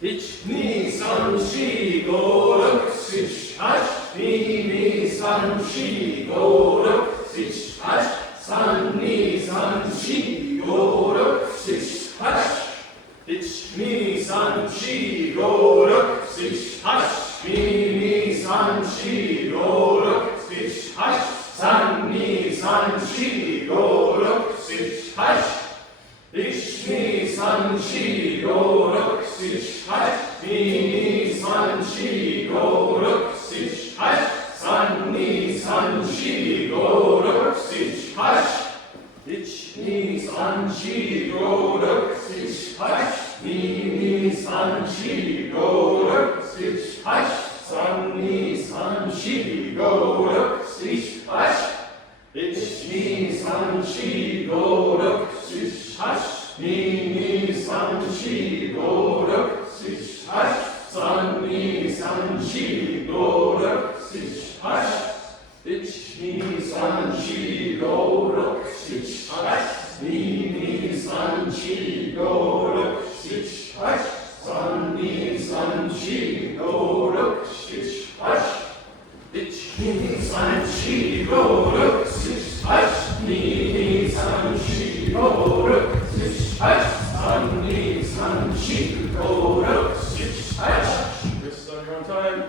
1、2、3、4、5、6、7、8。2、2、3、4、5、6、7、8。3、2、3、4、5、6、7、8。1、2、3、4、5、6、7、8。2、2、3、4、5、6、7、8。3、2、3、4、5、6、7、8。1、2、3、4、5、6、7、8。2、2、3、4、5、6、7、8。3、2、3、4、5、6、7、8。1、2、3、4、5、6、7、8。2、2、3、4、5、6、7、8。3、2、3、4、5、6、7、8。1、2、3、4、5、6、7、8。2、2、3、4、5、6、7、8。3、2、3、4、5、6、7、8。1、2、3、4、5、6、7、8。2、2、3、4、5、6、7、8。3、2、3、4、5、6、7、8。1、2、3、4、5、6、7、8。2、2、3、4、5、6、7、8。3、2、3、4、5、6、7、8. This is on your own time.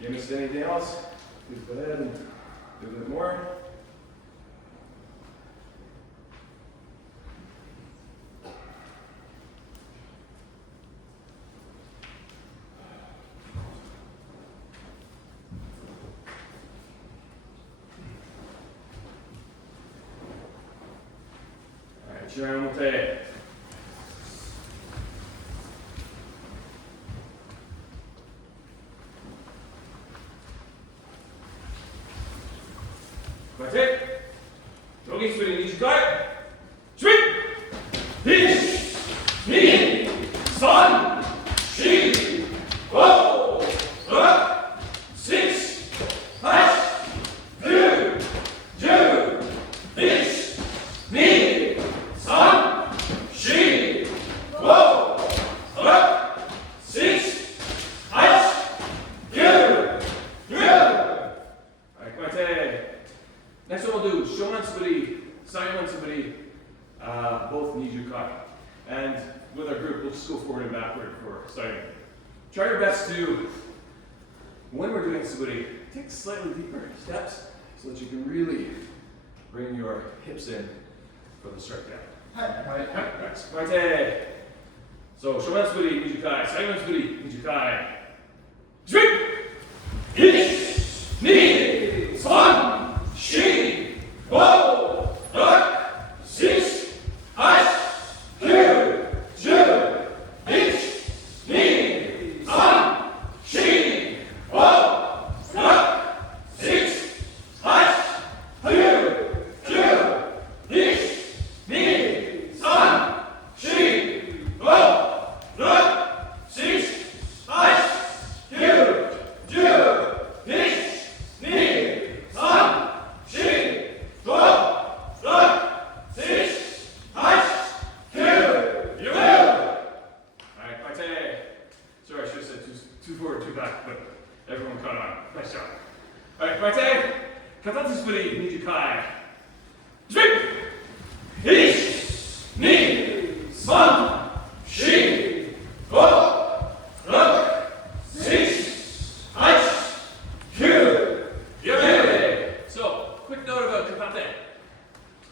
You missed anything else? Please go ahead and do a bit more. Alright, Shiramote. That's it. Jogging spinning, each guy. Swing! Hitch! Knee! Sun! She! Go! Up! 6! 8! 9! 10! Hitch! Knee! Sun! She! Go! Up! 6! 8! 9! 10! Next one we'll do Shomansubari, Saimansubari, both Nijukai. And with our group, we'll just go forward and backward for starting. Try your best to, when we're doing Subari, take slightly deeper steps so that you can really bring your hips in for the start down. Right. So Shomansubari, Nijukai, Saimansubari, Nijukai. Swing! Hitch! Knee! Sun! She! Go! Up! 6! 8! 9! 10! Hitch! Knee! Sun! She! Go! Up! 6! 8! 9! 10! Hitch! Knee! Sun! She! Go! Up! 6! 8! 9! 10! Hitch! Knee! Sun! She! Go! Up! 6! 8! 9! 10! Alright, Pate. Sorry, I should have said two forward, two back, but everyone caught on. Nice job. Alright, Pate. Katatsubari, Nijukai. Swing! Hitch! Knee! Sun! She! Go! Up! 6! 8! 9! So, quick note about kapate.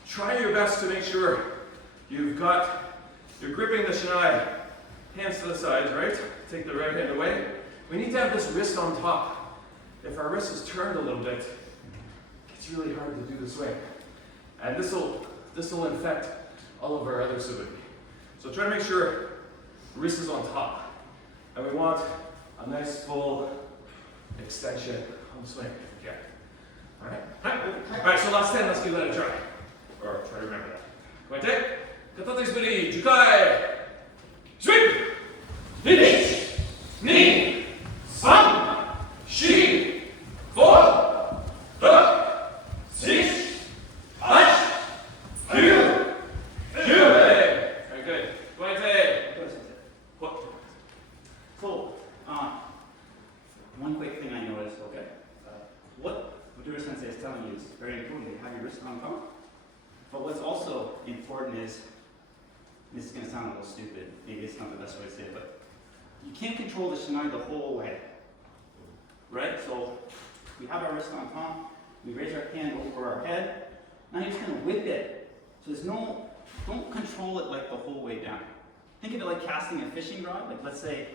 Try your best to make sure you're gripping the shinai, hands to the sides, right? Take the right hand away. We need to have this wrist on top. If our wrist is turned a little bit, it's really hard to do the swing. And this will infect all of our other subari. So try to make sure the wrist is on top. And we want a nice full extension on the swing if we can. Alright, so last 10, let's give that a try. Or try to remember that. Koite, Katatsubari, Jukai. Swing! Hitch! Knee! Sun! She! 4! Up! 6! 8! 9! 10! Very good. Koite. important is, this is going to sound a little stupid, maybe it's not the best way to say it, but you can't control the shinai the whole way, right? So we have our wrist on top, we raise our hand over our head, now you're just going to whip it. So there's no, don't control it like the whole way down. Think of it like casting a fishing rod. Like let's say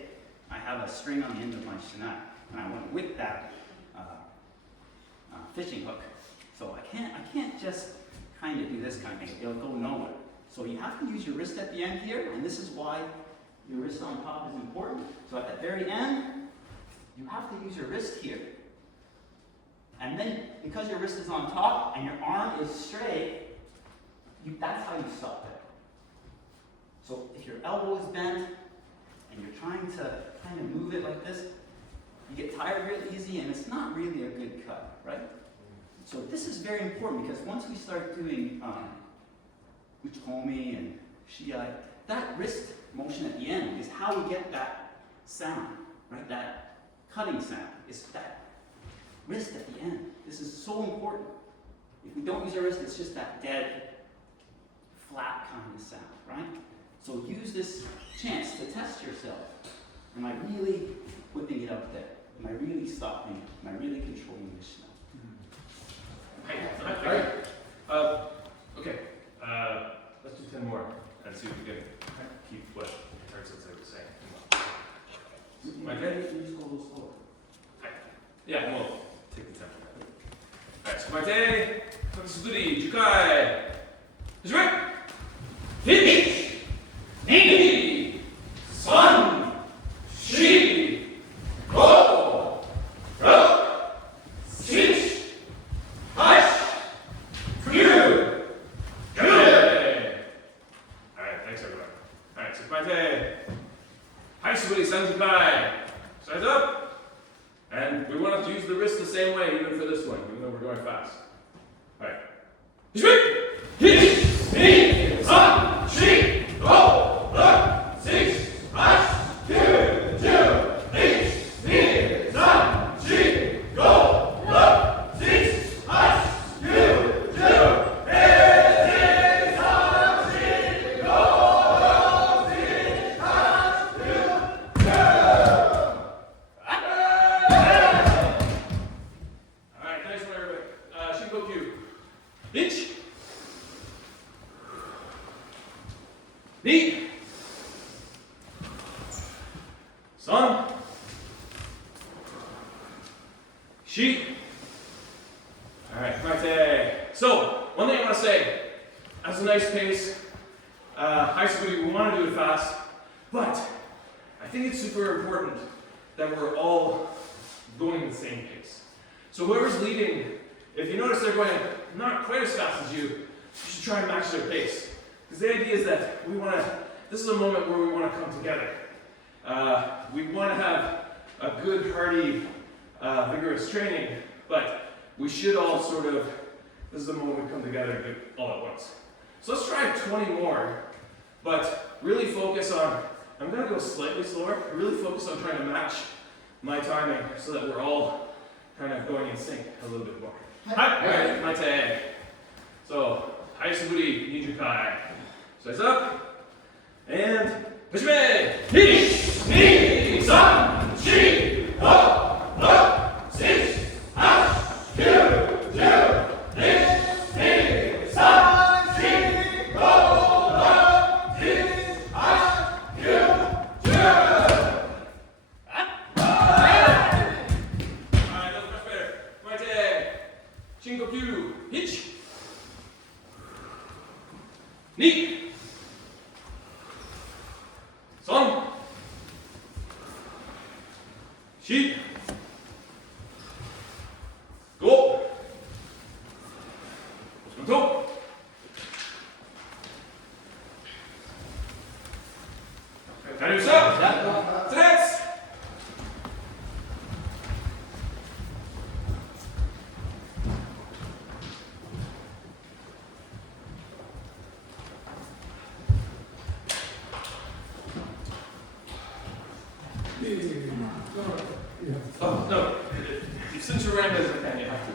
I have a string on the end of my shinai, and I want to whip that fishing hook. So I can't just kind of do this kind of thing. It'll go nowhere. So you have to use your wrist at the end here, and this is why your wrist on top is important. So at the very end, you have to use your wrist here. And then, because your wrist is on top and your arm is straight, that's how you stop it. So if your elbow is bent and you're trying to kind of move it like this, you get tired real easy and it's not really a good cut, right? So this is very important because once we start doing uchikomi and shiai, that wrist motion at the end is how we get that sound, right? That cutting sound is that wrist at the end. This is so important. If we don't use our wrist, it's just that dead, flat kind of sound, right? So use this chance to test yourself. Am I really whipping it up there? Am I really stopping? Am I really controlling this now? Okay, let's do 10 more and see if we can keep what Attard Sensei was saying. My dad used to go a little slower. Yeah, we'll take the tempo. Alright, so Mate, Hakusuguri, Jukai. Is right? Hit! Ni! San! Shi! Go! Ro! Six! Hash! Kyu! Good! Alright, thanks everyone. Alright, so Mate. Hakusuguri, San Jukai. Size up. And we want to use the wrist the same way even for this one, even though we're going fast. Alright. Ni. San. Shi. Alright, Mate. So, one thing I want to say, that's a nice pace. High school, we want to do it fast, but I think it's super important that we're all going the same pace. So whoever's leading, if you notice they're going not quite as fast as you should try and match their pace. Because the idea is that we want to, this is a moment where we want to come together. We want to have a good, hearty, vigorous training, but we should all sort of, this is the moment we come together and do it all at once. So let's try 20 more, but really focus on, I'm going to go slightly slower, really focus on trying to match my timing so that we're all kind of going in sync a little bit more. Hi, Mate. So, Haisuburi, Nijukai. Size up, and Hajime! Ni! San! Shi! Ho! Ho! Six! Hash! Kyu! Ju! Ni! San! Shi! Ho! Ho! Six! Hash! Kyu! Ju! Alright, that's much better. Mate! Shingoku! Hitch! Ni! San! Shi! Go! Go! Time is up! To next! Oh, no. Since you're around as a fan, you have to.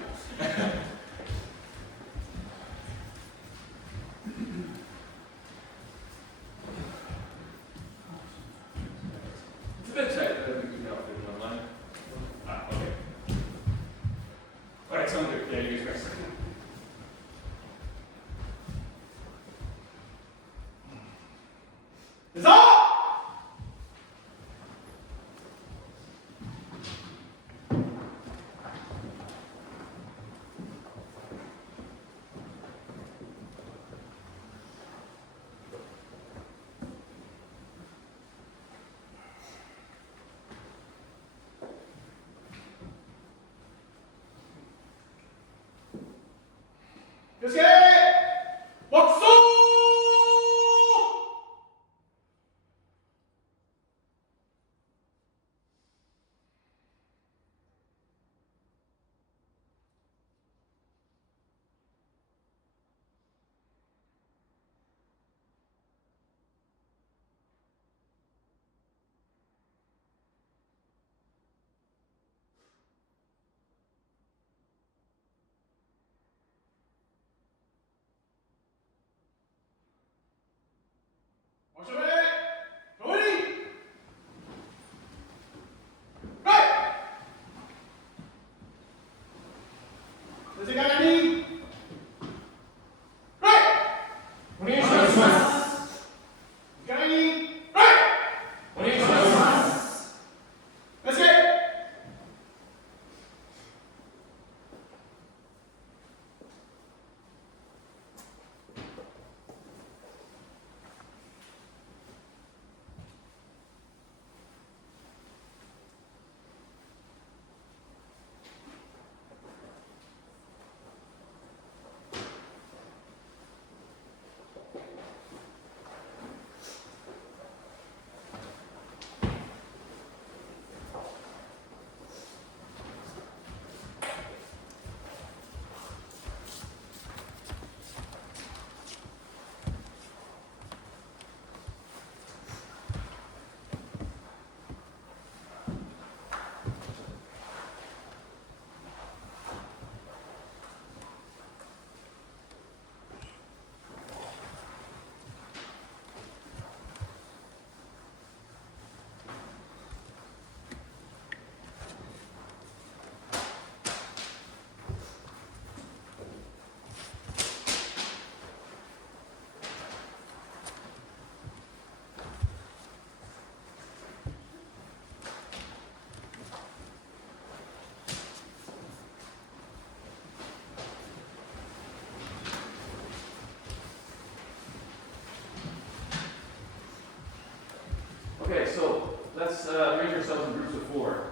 Okay, so let's arrange ourselves in groups of 4.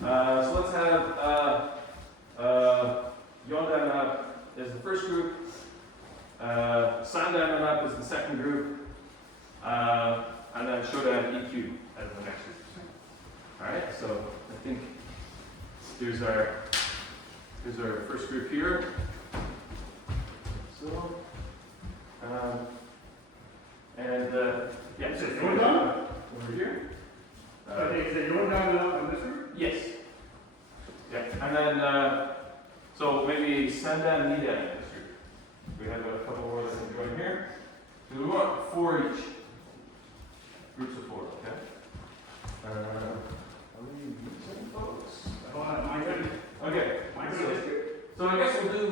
So let's have Yondan up as the first group, Sandan up as the second group, and then Shodan EQ as the next group. Alright, so I think here's our first group here. So, yeah, so Yondan? over here. Is it Yondan in this group? Yes. Yeah, and then, so maybe Sandan and Nida in this group. We have a couple more that can join here. So we want 4 each. Groups of 4, okay? Are we using folks? Okay. So I guess we'll do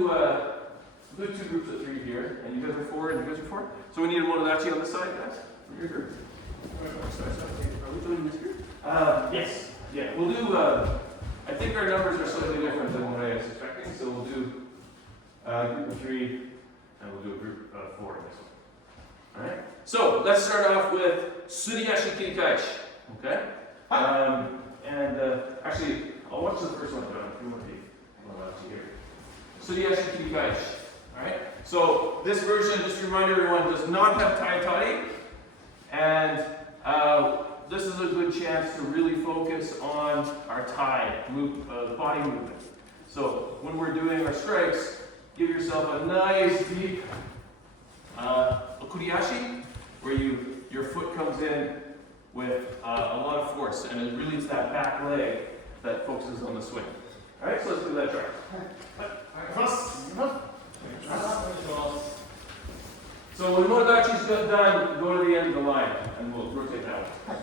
2 groups of 3 here, and you guys are 4, and you guys are 4. So we need a Monodachi on this side, guys, for your group. Are we joining this group? Yes. Yeah, we'll do, I think our numbers are slightly different than what I was expecting, so we'll do group of 3, and we'll do a group of 4 in this one. Alright? So, let's start off with Suriyashi Kirikaichi, okay? Actually, I'll watch the first one, John, if you want to be Monodachi here. Suriyashi Kirikaichi, alright? So, this version, just to remind everyone, does not have tai-tai, and this is a good chance to really focus on our tai, the body movement. So when we're doing our strikes, give yourself a nice deep okuriashi, where your foot comes in with a lot of force, and it really is that back leg that focuses on the swing. All right, so let's do that try. So when Monodachi's done, go to the end of the line, and we'll rotate that one.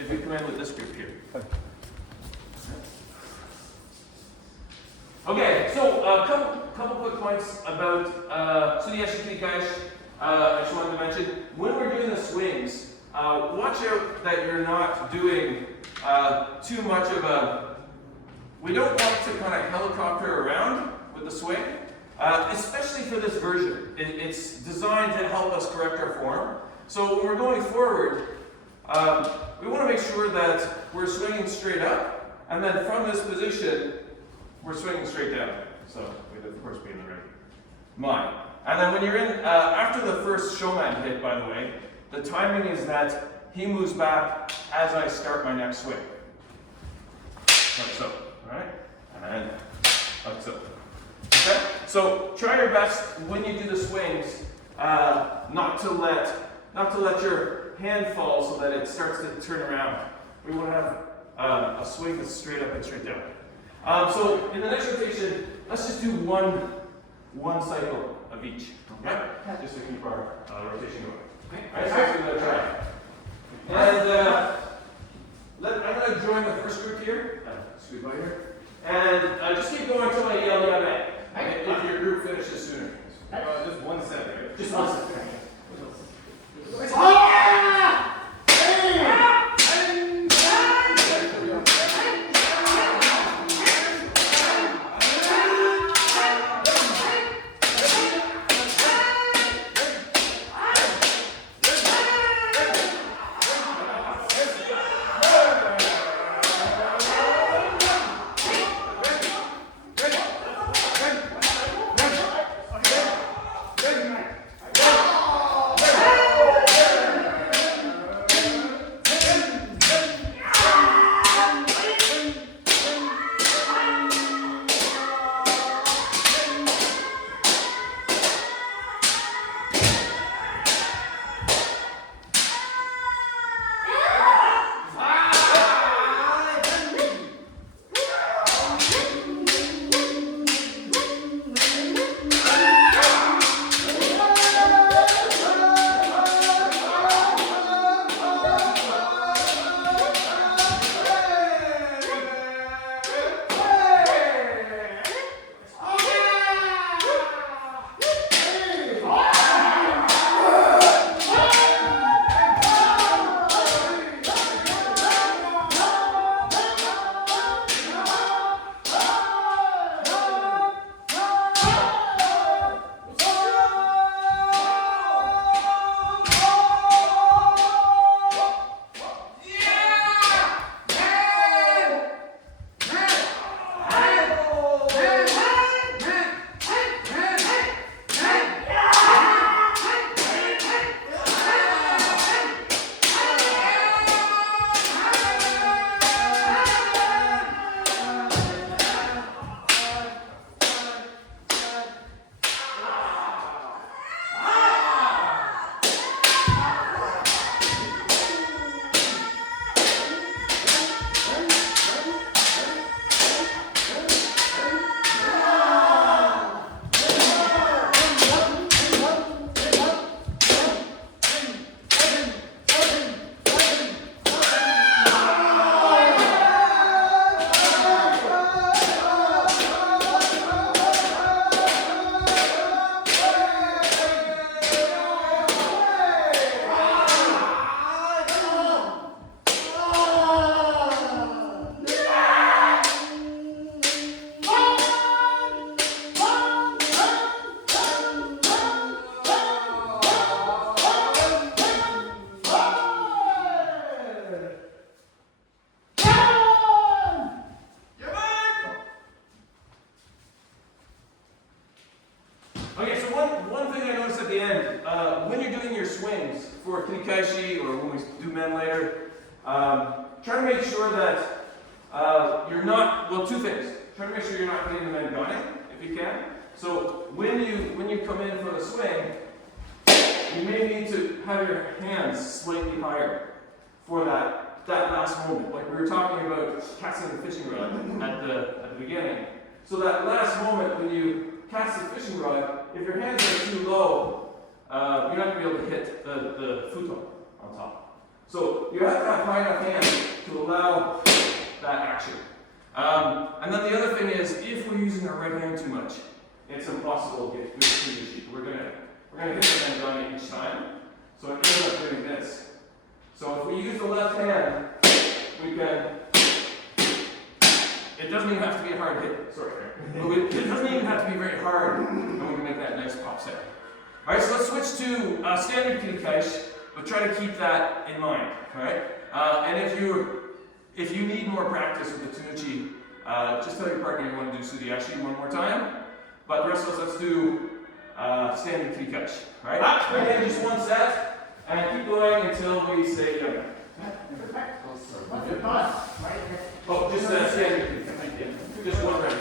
if you come in with this grip here. Okay, so a couple quick points about Suniyashi Kirikaeshi. I just wanted to mention, when we're doing the swings, watch out that you're not doing too much of a, we don't want to kind of helicopter around with the swing, especially for this version. It's designed to help us correct our form. So when we're going forward, we want to make sure that we're swinging straight up, and then from this position, we're swinging straight down. So we'd of course be in the right mind. And then when you're in, after the first showman hit, by the way, the timing is that he moves back as I start my next swing. Like so, alright? And like so. Okay? So try your best when you do the swings, not to let your hand fall so that it starts to turn around. We want to have a swing that's straight up and straight down. So in the next rotation, let's just do one cycle of each. Okay? Just to keep our rotation going. Okay? Alright, so we're going to try. And I'm going to join the first group here. Scoot by here. And just keep going until I yell yame. If your group finishes sooner. Just 1 set, right? Just 1 second. swings for Kirikaeshi or when we do men later, try to make sure that you're not, well, two things. Try to make sure you're not hitting the men gunning, if you can. So when you come in for the swing, you may need to have your hands slightly higher for that last moment. Like we were talking about casting the fishing rod at the beginning. So that last moment when you cast the fishing rod, if your hands are too low, you're not going to be able to hit the futon on top. So you have to have high enough hands And then the other thing is, if we're using our right hand too much, it's impossible to get good Tsunushi. We're gonna hit the hand on each time. So it ends up doing this. So if we use the left hand, we can. It doesn't even have to be a hard hit. Sorry. It doesn't even have to be very hard, and we can make that nice pop sound. All right, so let's switch to standard kirikaeshi, but try to keep that in mind. All right, and if you need more practice with the Tsunuchi, just tell your partner you want to do Sudiashi one more time. But the rest of us, let's do standard kirikaeshi. All right, right hand just one set, and keep going until we say yoga. Oh, just standard kirikaeshi. Just one round.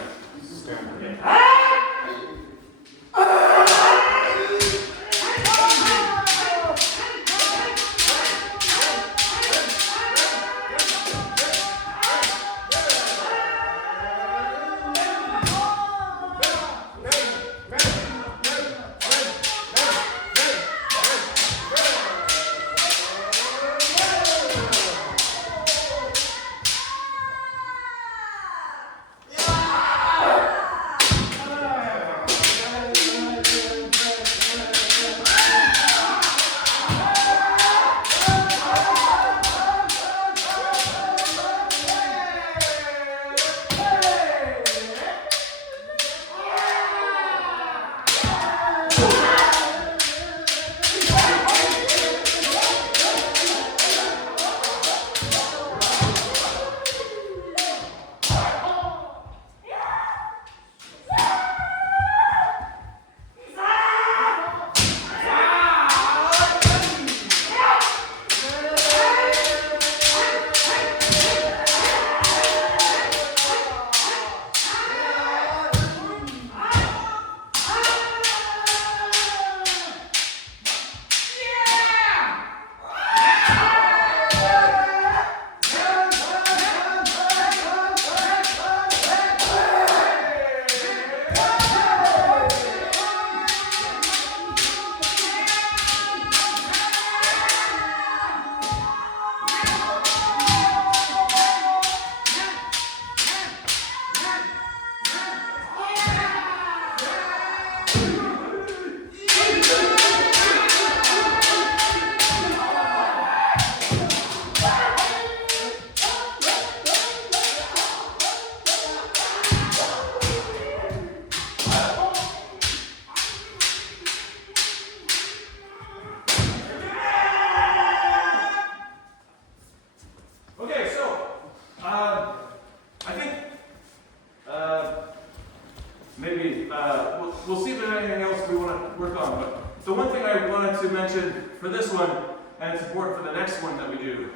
We'll see if there's anything else we want to work on. But the one thing I wanted to mention for this one, and it's important for the next one that we do,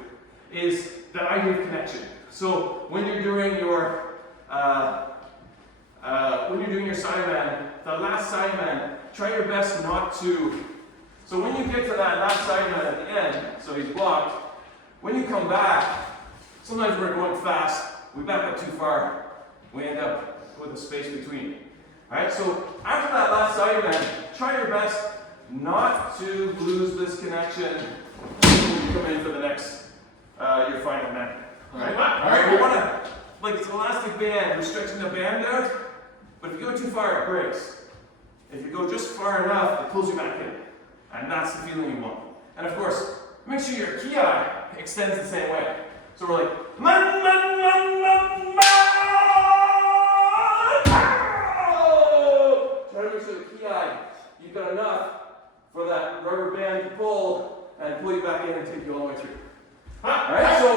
is the idea of connection. So when you're doing your Sideman, the last Sideman, try your best not to. So when you get to that last Sideman at the end, so he's blocked. When you come back, sometimes we're going fast. We back up too far. We end up with a space between. Alright, so after that last Sideman, try your best not to lose this connection when you come in for the next, your final man. Alright, we want to, like it's an elastic band, we're stretching the band out, but if you go too far, it breaks. If you go just far enough, it pulls you back in. And that's the feeling you want. And of course, make sure your ki extends the same way. So we're like, man, man, man, man, man. Try to make sure the ki, you've got enough for that rubber band to pull and pull you back in and take you all the way through. Alright, so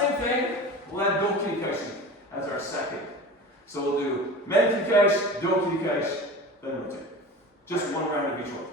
same thing, we'll add do kirikaeshi as our second. So we'll do men kirikaeshi, do kirikaeshi, then rotate. Just one round of each one.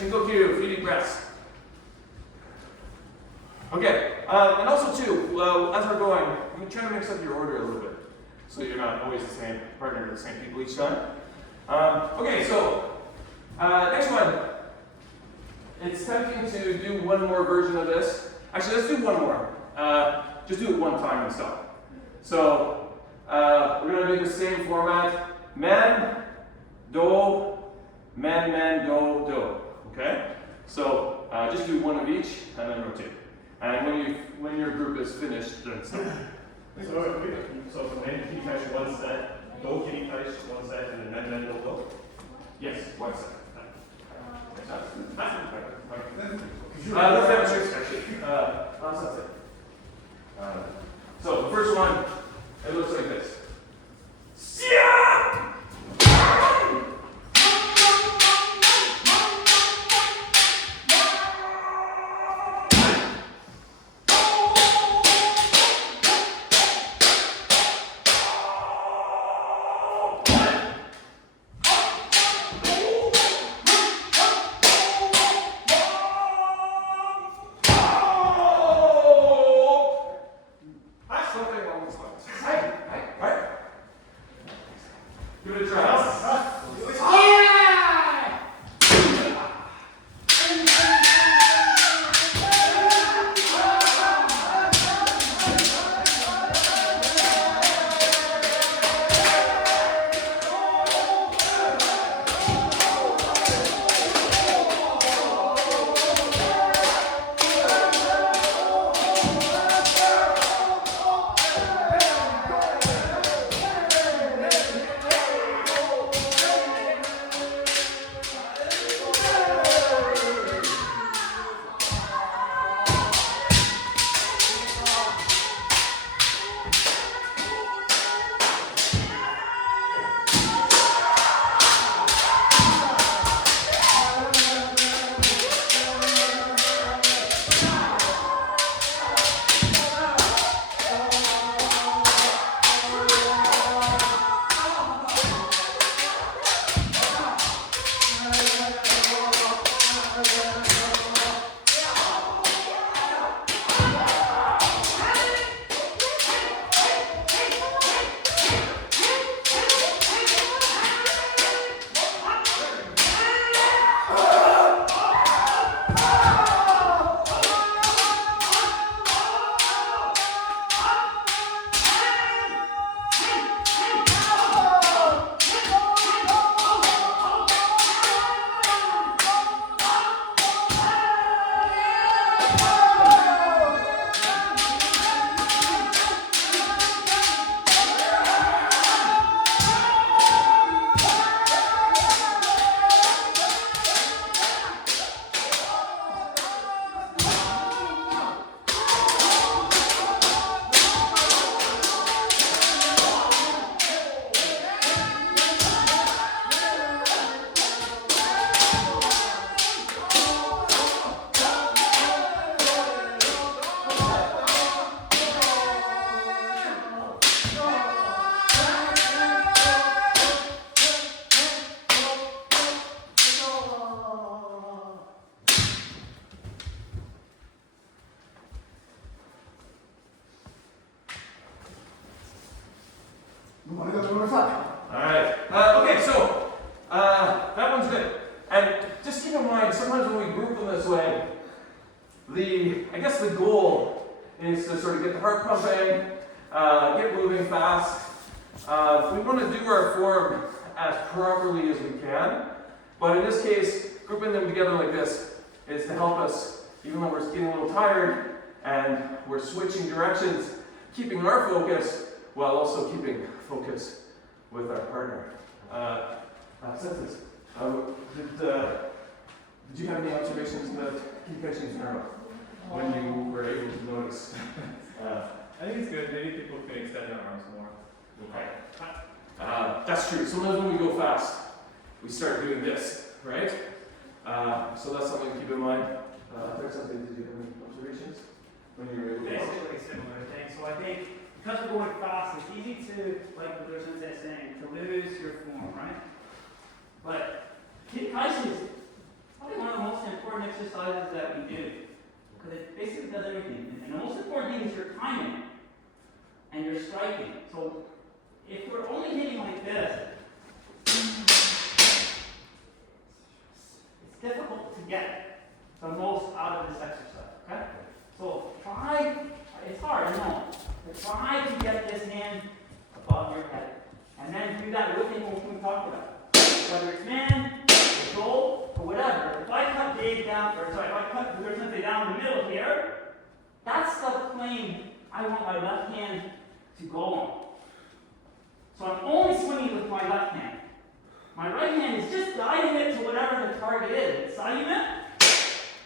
Shinkoku, 3 deep breaths. Okay, and also too, as we're going, we try to mix up your order a little bit, so you're not always the same partner to the same people each time. Okay, so next one. It's tempting to do one more version of this. Actually, let's do one more. Just do it one time and stop. So we're going to do the same format. Men, do, men, do. Okay? So just do one of each and then rotate. And when your group is finished, then stop. So when kitty touch one set, do kitty touch one set, and then do. Yes, one set. Let's demonstrate actually. That's it. So the first one, it looks like this. Give it a try. Alright. Okay, so that one's good. And just keep in mind, sometimes when we group them this way, I guess the goal is to sort of get the heart pumping, get moving fast. We want to do our form as properly as we can, but in this case, grouping them together like this is to help us, even though we're getting a little tired and we're switching directions, keeping our focus while also keeping focus with our partner. Sentence. Did you have any observations about communication scenario when you were able to notice? I think it's good. Maybe people can extend their arms more. Okay. That's true. Sometimes when we go fast, we start doing this, right? So that's something to keep in mind. There's something. Did you have any observations when you were able to? Basically similar thing. So I think because we're going fast, it's easy to, like what there's saying, to lose your form, right? But Kid Kaisen is probably one of the most does everything. And the most important thing is your timing and your striking. So if we're only hitting like this, it's difficult to get the most out of this exercise, okay? So try, it's hard, I know, but try to get this hand above your head. And then do that whipping motion we talked about. Whether it's man, or goal, or whatever. If I cut Dave down, or sorry, if I cut something down the middle here, that's the plane I want my left hand to go on. So I'm only swinging with my left hand. My right hand is just guiding it to whatever the target is. Assignment,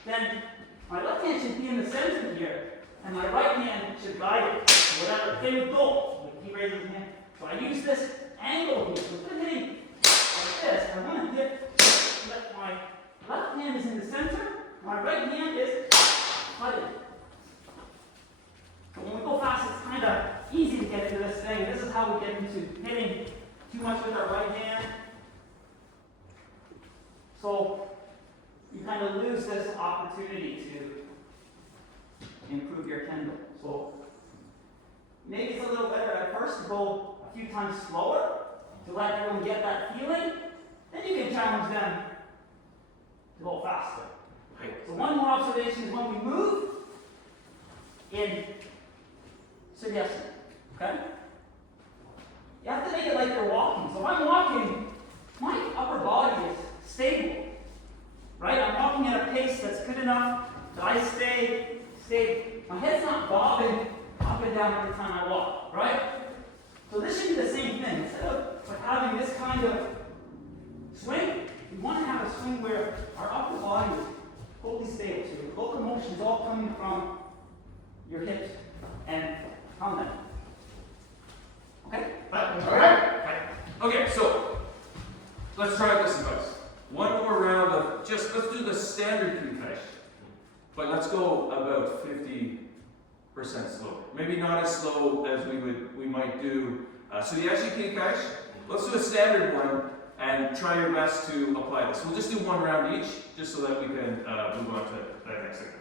then my left hand should be in the center here, and my right hand should guide it to whatever. Same with goal. Like he raises his hand. So I use this angle here. So instead of hitting like this, I want to hit, let my left hand is in the center, my right hand is cutting. So when we go fast, it's kind of easy to get into this thing. This is how we get into hitting too much with our right hand. So you kind of lose this opportunity to improve your kendo. So maybe it's a little better at first to go a few times slower to let everyone get that feeling. Then you can challenge them to go faster. So one more observation is when we move in suggestion, okay? You have to make it like you're walking. So if I'm walking, my upper body is stable, right? I'm walking at a pace that's good enough that I stay. My head's not bobbing up and down every time I walk, right? So this should be the same thing. Instead of like having this kind of swing, we want to have a swing where our upper body is totally stable. So your locomotion is all coming from your hips and from them. Okay? Okay, so let's try this advice. One more round of just, let's do the standard concussion, but let's go about 50% slower. Maybe not as slow as we might do. So you actually concussion. Let's do a standard one and try your best to apply this. We'll just do one round each, just so that we can move on to the next thing.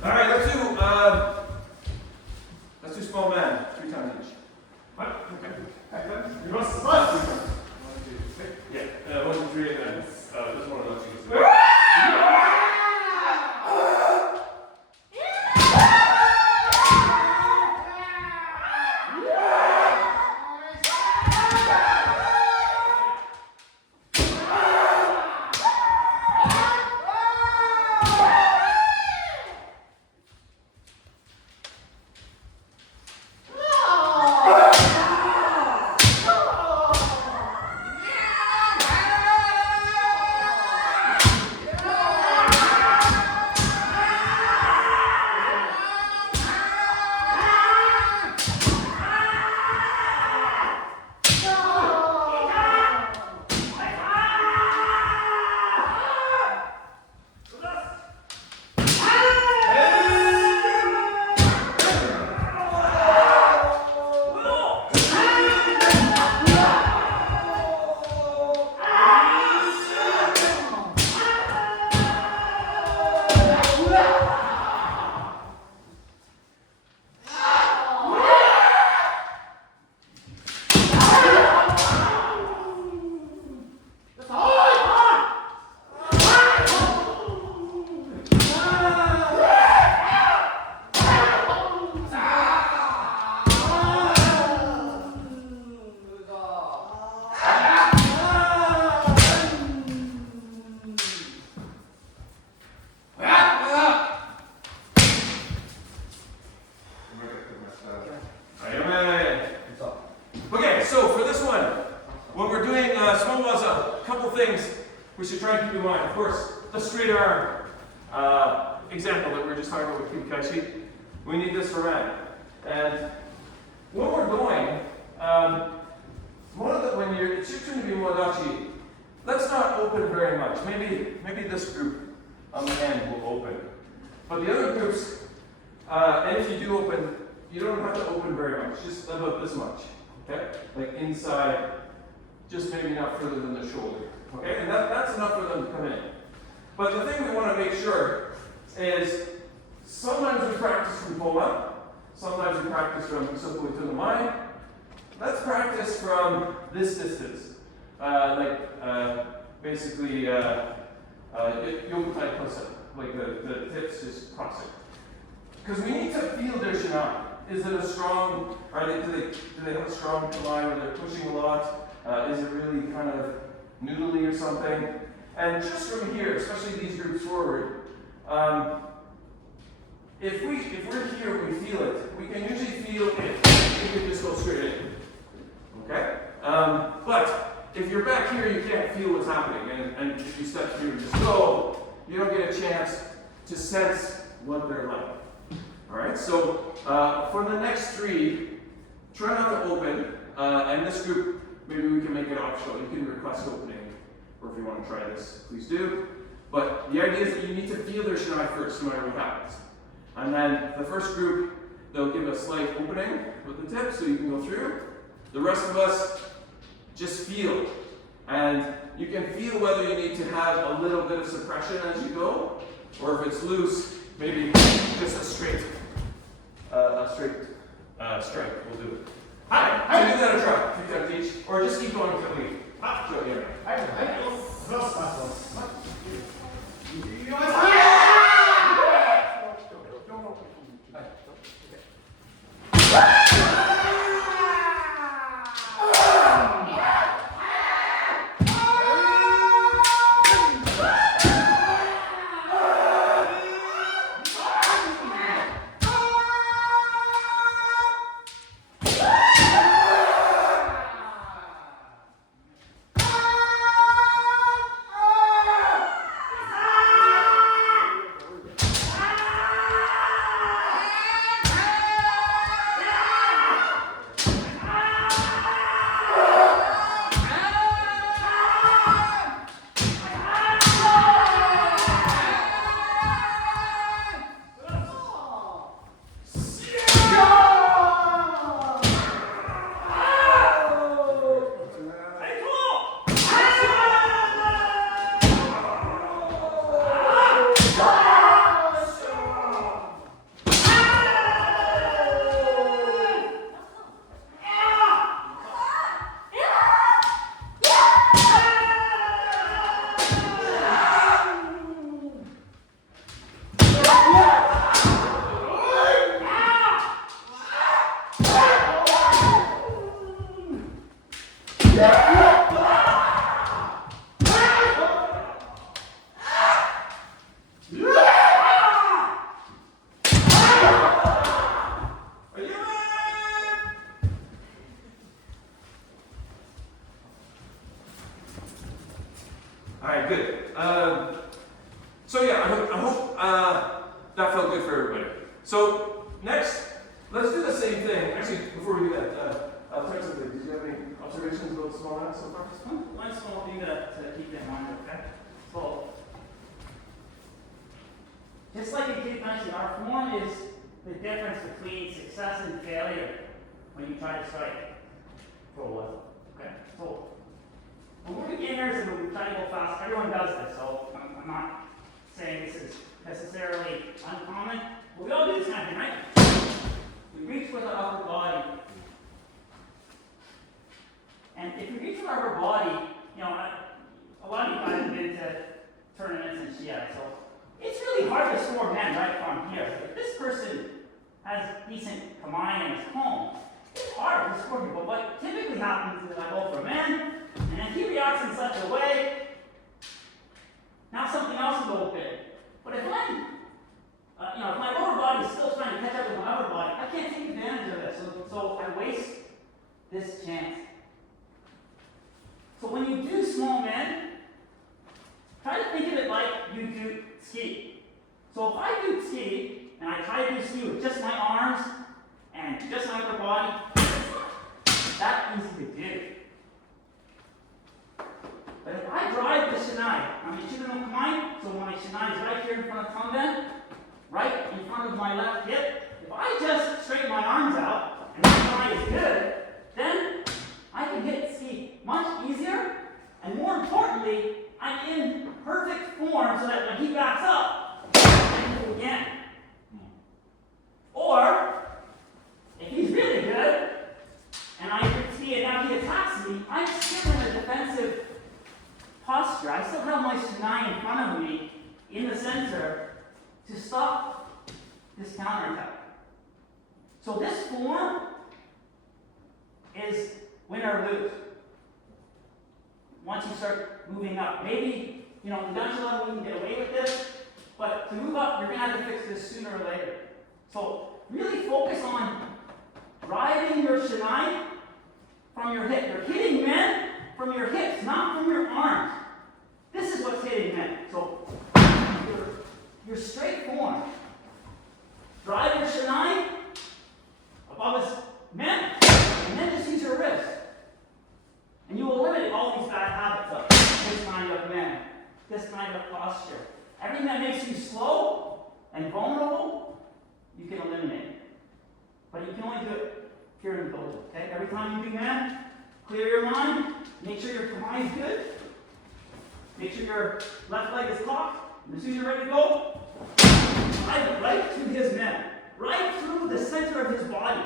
All right, let's do small man 3 times each. What? Okay. You must start. Yeah, 1, 2, 3, and then this one I'll let you do. so for this one, when we're doing small walls, a couple things we should try and keep in mind. Of course, the straight arm example that we were just talking about with Kikachi, we need this for man. And when we're going, when it's your turn to be Modachi, let's not open very much. Maybe this group on the end will open. But the other groups, and if you do open, you don't have to open very much, just about this much, okay? Like inside, just maybe not further than the shoulder, okay? And that's enough for them to come in. But the thing we want to make sure is sometimes we practice from pull-up, sometimes we practice from simply to the mind. Let's practice from this distance, basically yokutai close-up, like the tips just crossing. Because we need to feel their shinai. Is it a strong, do they have a strong shinai where they're pushing a lot? Is it really kind of noodly or something? And just from here, especially these groups forward, if we're here, we feel it. We can usually feel it. We can just go straight in. Okay? But if you're back here, you can't feel what's happening. And if you step here and just go, you don't get a chance to sense what they're like. Alright? So for the next three, try not to open. And this group, maybe we can make it optional. You can request opening. Or if you want to try this, please do. But the idea is that you need to feel their shinai first, no matter what happens. And then the first group, they'll give a slight opening with the tip so you can go through. The rest of us, just feel. And you can feel whether you need to have a little bit of suppression as you go, or if it's loose, maybe just a straight strike will do it. So give that a try, 3 times each, or just keep going until we show you. Alright, good. So yeah, I hope that felt good for everybody. So next, let's do the same thing. Actually, before we do that, I'll tell you something. Did you have any observations about small hats so far? One small thing to keep in mind, okay? So, just like in Kate mentioned, our form is the difference between success and failure when you try to strike for a while. Okay? So, when we're beginners and we try to go fast, everyone does this, so I'm not saying this is necessarily uncommon, but we all do this kind of thing, right? We reach with our upper body. And if you reach with our upper body, you know, a lot of you guys have been to tournaments and shit, so it's really hard to score men right from here. If this person has decent command and is home, it's hard to score people. But what typically happens is I go for a man, and then he reacts in such a way, now something else is open. But if I'm, if my lower body is still trying to catch up with my upper body, I can't take advantage of it. So I waste this chance. you do small men, try to think of it like you do ski. So if I do ski, and I try to do ski with just my arms and just my upper body, it's not that easy to do. But if I drive the shinai, so my shinai is right here in front of Kanben, right in front of my left hip. If I just straighten my arms out and the shinai is good, then I can hit ski much easier, and more importantly, I'm in perfect form so that when he backs up, I can hit again. Or, if he's really good, and I hit ski and now he attacks me, I'm still in a defensive posture. I still have my shinai in front of me in the center to stop this counterattack. So this form is win or lose. Once you start moving up, maybe in dungeon level we can get away with this, but to move up, you're going to have to fix this sooner or later. So really focus on driving your shinai from your hip. You're hitting men from your hips, not from your arms. This is what's hitting men. So your straight form. Drive your shinai above his men, and then just use your wrist. And you will eliminate all these bad habits of this kind of man, this kind of posture. Everything that makes you slow and vulnerable, you can eliminate. But you can only do it here in the dojo, okay? Every time you do man, clear your mind, make sure your mind is good, make sure your left leg is cocked, and as soon as you're ready to go, drive it right to his man, right through the center of his body.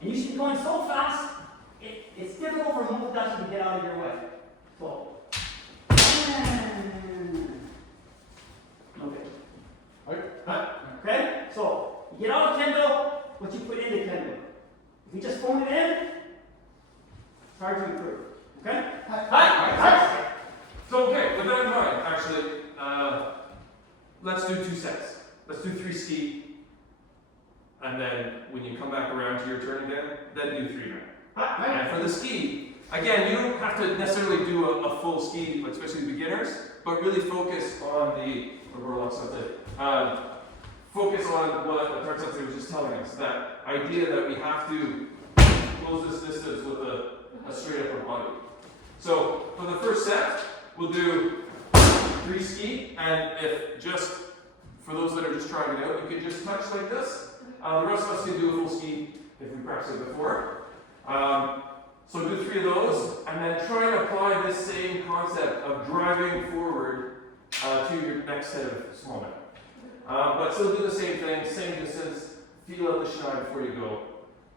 And you should be going so fast, it's difficult for Mokudachi to get out of your way. So, okay? So, you get out of kendo, what you put into kendo. If you just phone it in, it's hard to improve. Okay? Hi. So, okay, with that in mind, actually, let's do 2 sets. Let's do 3 ski, and then when you come back around to your turn again, then do 3 men. And for the ski, again, you don't have to necessarily do a full ski, especially beginners, but really focus on focus on what Attard was just telling us, that idea that we have to close this distance with a straight upper body. So for the first set, we'll do 3 ski, and if just, for those that are just trying it out, you can just touch like this. The rest of us can do a full ski if we practiced it before. So do 3 of those, and then try and apply this same concept of driving forward to your next set of small men. But still do the same thing, same distance, feel out the shinai before you go,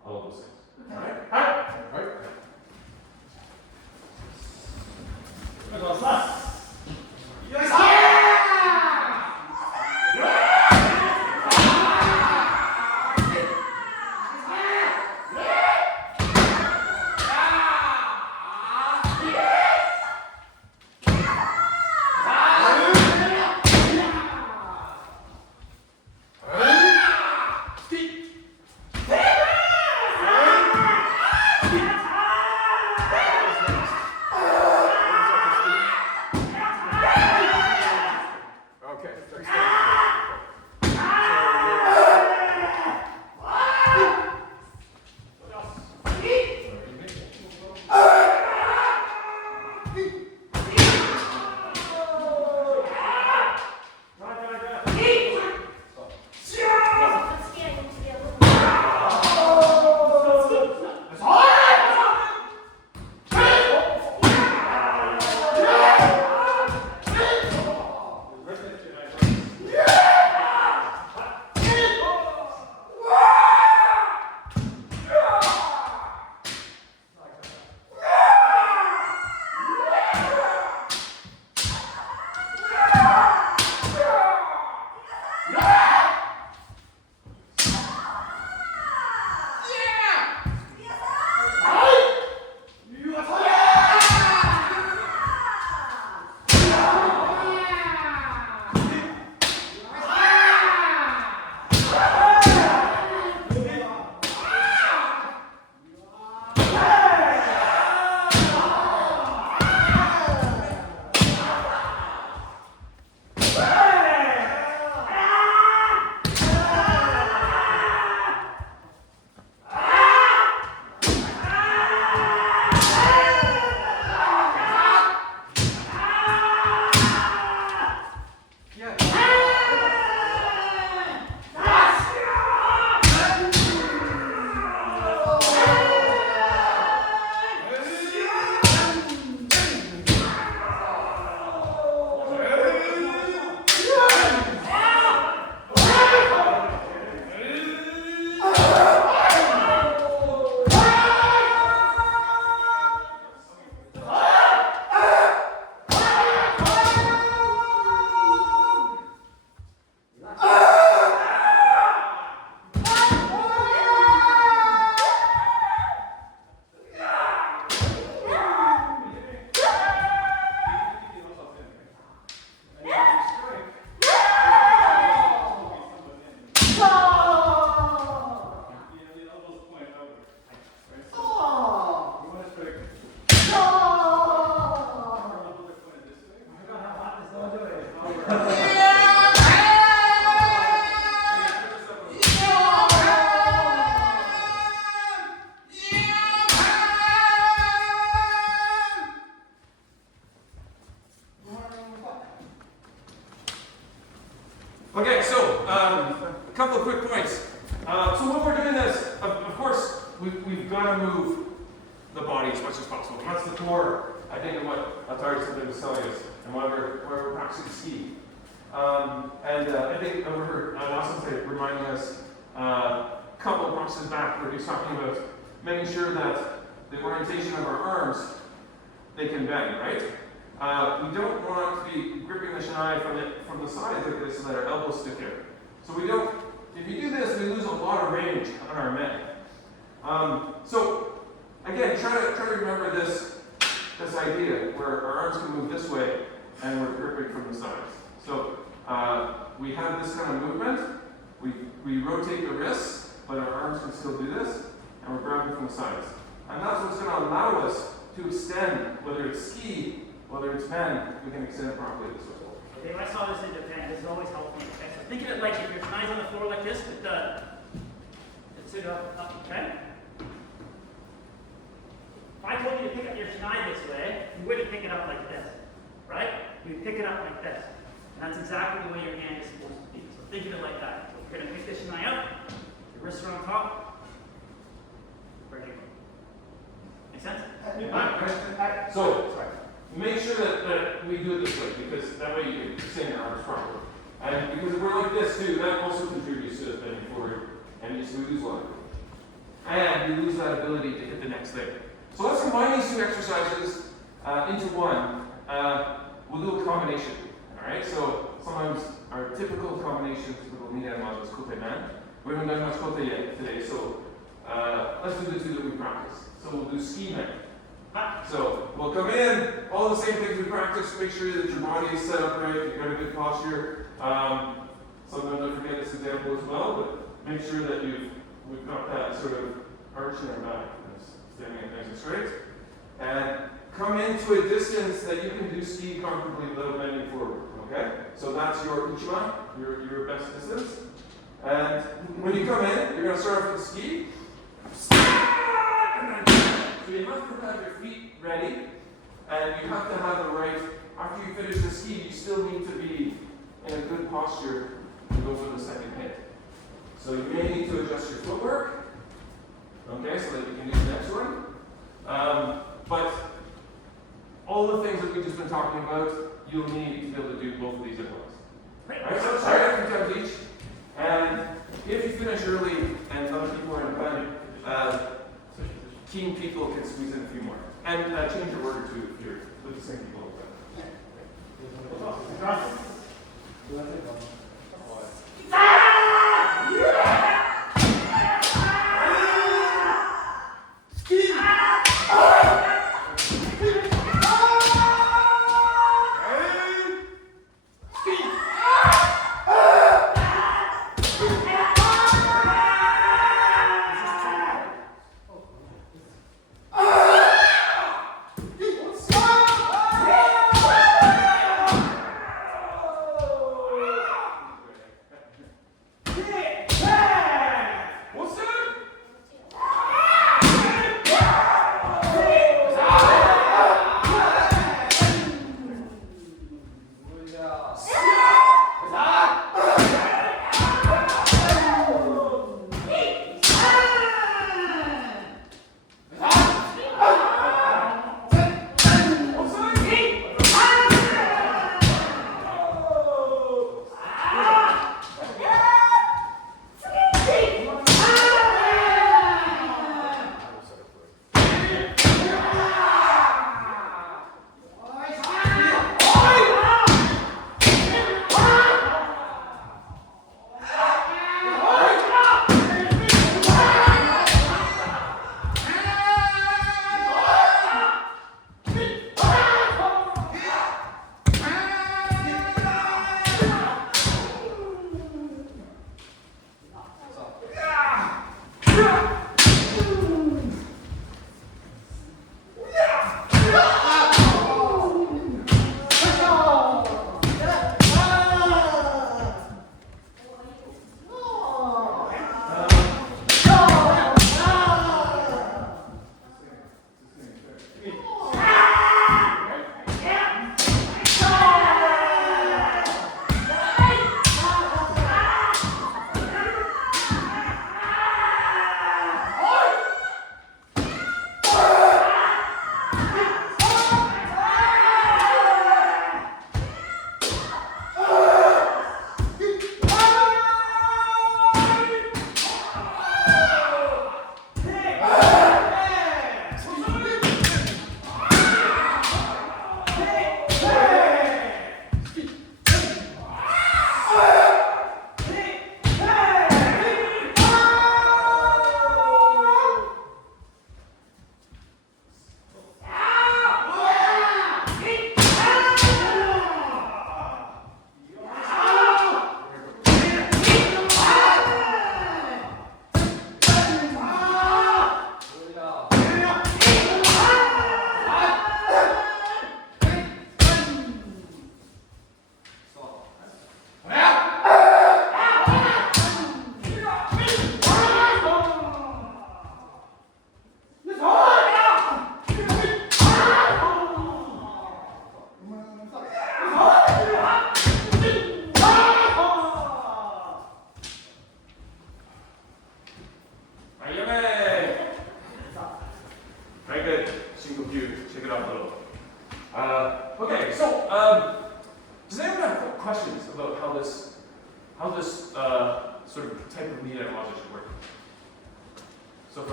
all of those things. Alright? Alright. we've got to move the body as much as possible. That's the core, I think, of what Attard something was telling us, and why we're practicing ski. I think I remember Lawson reminding us a couple of practices back where he was talking about making sure that the orientation of our arms, they can bend, right? We don't want to be gripping the shinai from the sides like this so that our elbows stick here. So we don't, if you do this, we lose a lot of range on our men. So again, try to remember this idea where our arms can move this way and we're gripping from the sides. So we have this kind of movement. We rotate the wrists, but our arms can still do this, and we're grabbing from the sides. And that's what's going to allow us to extend, whether it's ski, whether it's bend, we can extend it properly this way. Okay, I saw this in Japan. This has always helped me. Okay, so think of it like if your knives on the floor like this, with the sit up, okay? If I told you to pick up your shinai this way, you wouldn't pick it up like this, right? You'd pick it up like this. And that's exactly the way your hand is supposed to be. So think of it like that. So you're going to pick this shinai up, your wrists are on top, where do you go? Make sense? So, make sure that we do it this way, because that way you can extend your arms properly. And because if we're like this too, that also contributes to us bending forward, and you lose a lot. And you lose that ability to hit the next thing. So let's combine these two exercises into one. We'll do a combination. Alright, so sometimes our typical combinations with the knee and is kote man. We haven't done much kote yet today, so let's do the two that we practice. So we'll do ski man. So we'll come in, all the same things we practice, make sure that your body is set up right, you've got a good posture. Sometimes I forget this example as well, but make sure that we've got that sort of arch in our back, standing nice and straight. And come into a distance that you can do ski comfortably without bending forward, okay? So that's your uchima, your best distance. And when you come in, you're gonna start off with the ski. So you have to have your feet ready, and you have to have the right, after you finish the ski, you still need to be in a good posture to go for the second hit. So you may need to adjust your footwork, okay, so that you can do the next one. But all the things that we've just been talking about, you'll need to be able to do both of these at once. Alright, so try it 3 times each. And if you finish early and other people are in behind, keen people can squeeze in a few more. And change your order too if you're with the same people.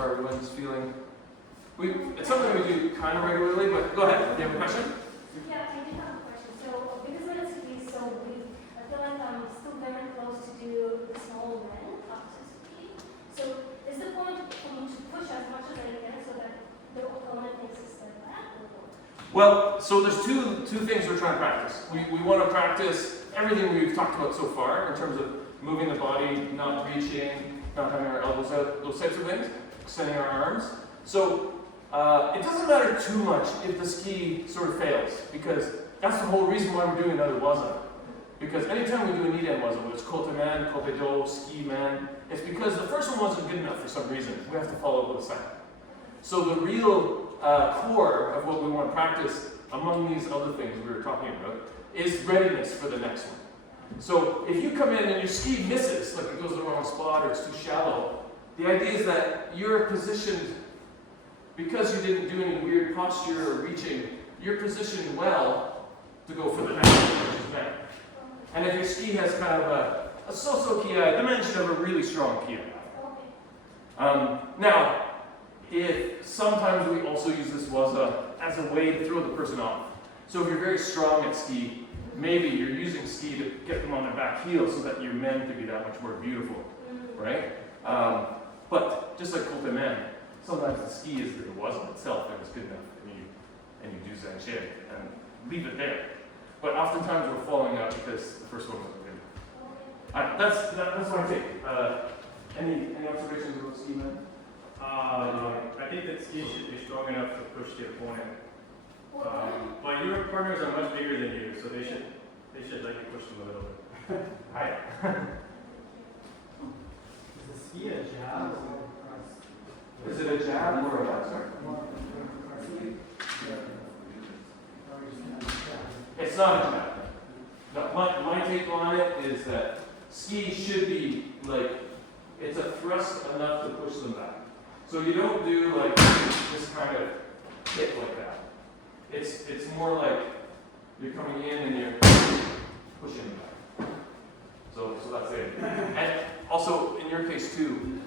how everyone's feeling. It's something we do kind of regularly, but go ahead. Do you have a question? Yeah, I do have a question. So, because my ski is so big, I feel like I'm still very close to do the small man up to ski. So, is the point for me to push as much as I can so that the opponent takes a step back? Well, so there's two things we're trying to practice. We want to practice everything we've talked about so far in terms of moving the body, not reaching, not having our elbows out, those types of things, extending our arms. So it doesn't matter too much if the ski sort of fails, because that's the whole reason why we're doing another waza. Because anytime we do a knee down waza, whether it's kote man, kote do, ski man, it's because the first one wasn't good enough for some reason. We have to follow up with a second. So the real core of what we want to practice among these other things we were talking about is readiness for the next one. So if you come in and your ski misses, like it goes to the wrong spot or it's too shallow, the idea is that you're positioned, because you didn't do any weird posture or reaching, you're positioned well to go for the next one, which is man. And if your ski has kind of a so-so kiai, dimension of a really strong kiai. Now, if sometimes we also use this waza as a way to throw the person off. So if you're very strong at ski, maybe you're using ski to get them on their back heel so that your men can be that much more beautiful, right? But just like kote man, sometimes the ski is the waza itself and it's good enough, and you do zanche and leave it there. But oftentimes we're falling out because the first one wasn't good. That's what I think. Any observations about ski man? I think that ski should be strong enough to push the opponent. But your partners are much bigger than you, so they should let you push them a little bit. Hi. Is the ski a jab or a Is it a jab or a what? Sorry. It's not a jab. No, my take on it is that ski should be like, it's a thrust enough to push them back. So you don't do like this kind of hit like that. It's more like you're coming in and you're pushing them back. So that's it. And also in your case too,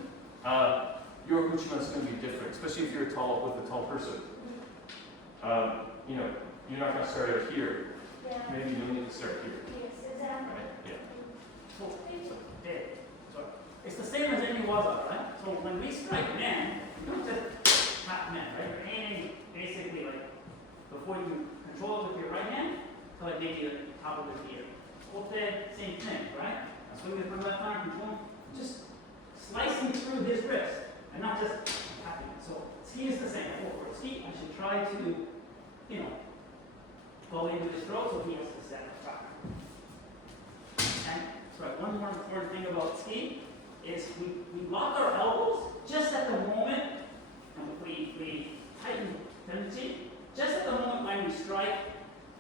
your kuchima is going to be different, especially if you're tall with a tall person. You're not going to start out here. Yeah. Maybe you'll need to start here. Yes, exactly. Right? Yeah. So it's the same as any waza, right? So when we strike man, we don't just tap man, right? We're aiming basically like before you control it with your right hand, so like maybe the top of his ear. Kote, same thing, right? I swing with my left arm, control, just slicing through his wrist, and not just tapping it. So ski is the same. For ski, I should try to, go into his throat so he has to set up. And sorry, one more important thing about ski is we lock our elbows just at the moment, and we tighten tendency, just at the moment when we strike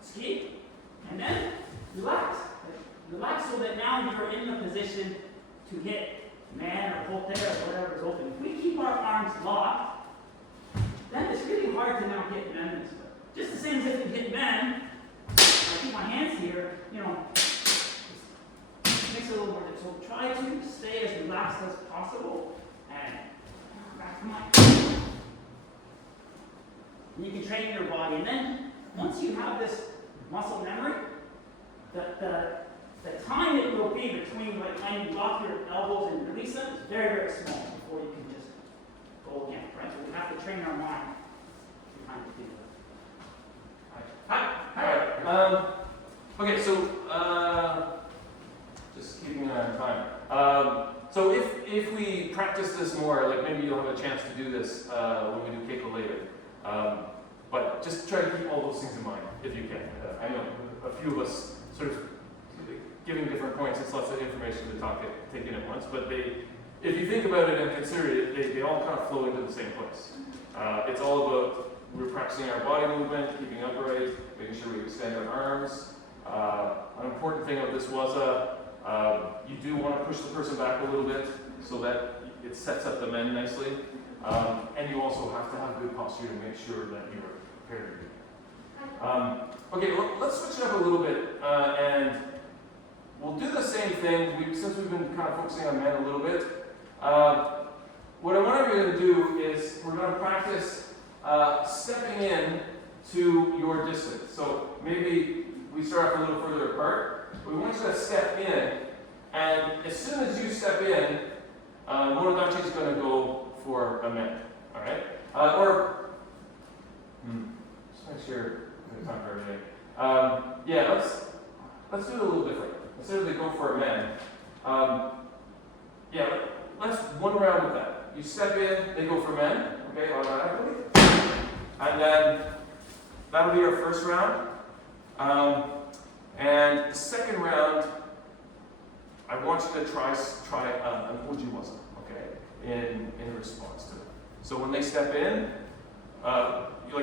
ski, and then relax. Relax so that now you're in the position to hit man or kote or whatever is open. If we keep our arms locked, then it's really hard to now hit men and stuff. Just the same as if you hit men, I keep my hands here, makes it a little more difficult. So try to stay as relaxed as possible and back to my. And you can train your body. And then once you have this muscle memory, the time it will be between like when you lock your elbows and release them is very, very small before you can just go again, right? So we have to train our mind to kind of do that. Hi. Okay, so just keeping an eye on time. So if we practice this more, like maybe you'll have a chance to do this when we do keiko later. But just try to keep all those things in mind if you can. I know a few of us sort of giving different points. It's lots of information to take in at once. But if you think about it and consider it, they all kind of flow into the same place. It's all about we're practicing our body movement, keeping upright, making sure we extend our arms. An important thing of this was you do want to push the person back a little bit so that it sets up the men nicely. And you also have to have good posture to make sure that you're prepared to do it. Okay, let's switch it up a little bit and we'll do the same thing since we've been kind of focusing on men a little bit. what I want you to do is we're going to practice stepping in to your distance. So maybe we start off a little further apart. We want you to step in, and as soon as you step in, Monodachi is going to go for a men. All right? Just make sure we talk for everything. Yeah, let's do it a little different. Instead of they go for a man, let's one round with that. You step in, they go for men, okay, automatically. And then that'll be our first round. And the second round, I want you to try an ojiwaza, okay, in response to it. So when they step in,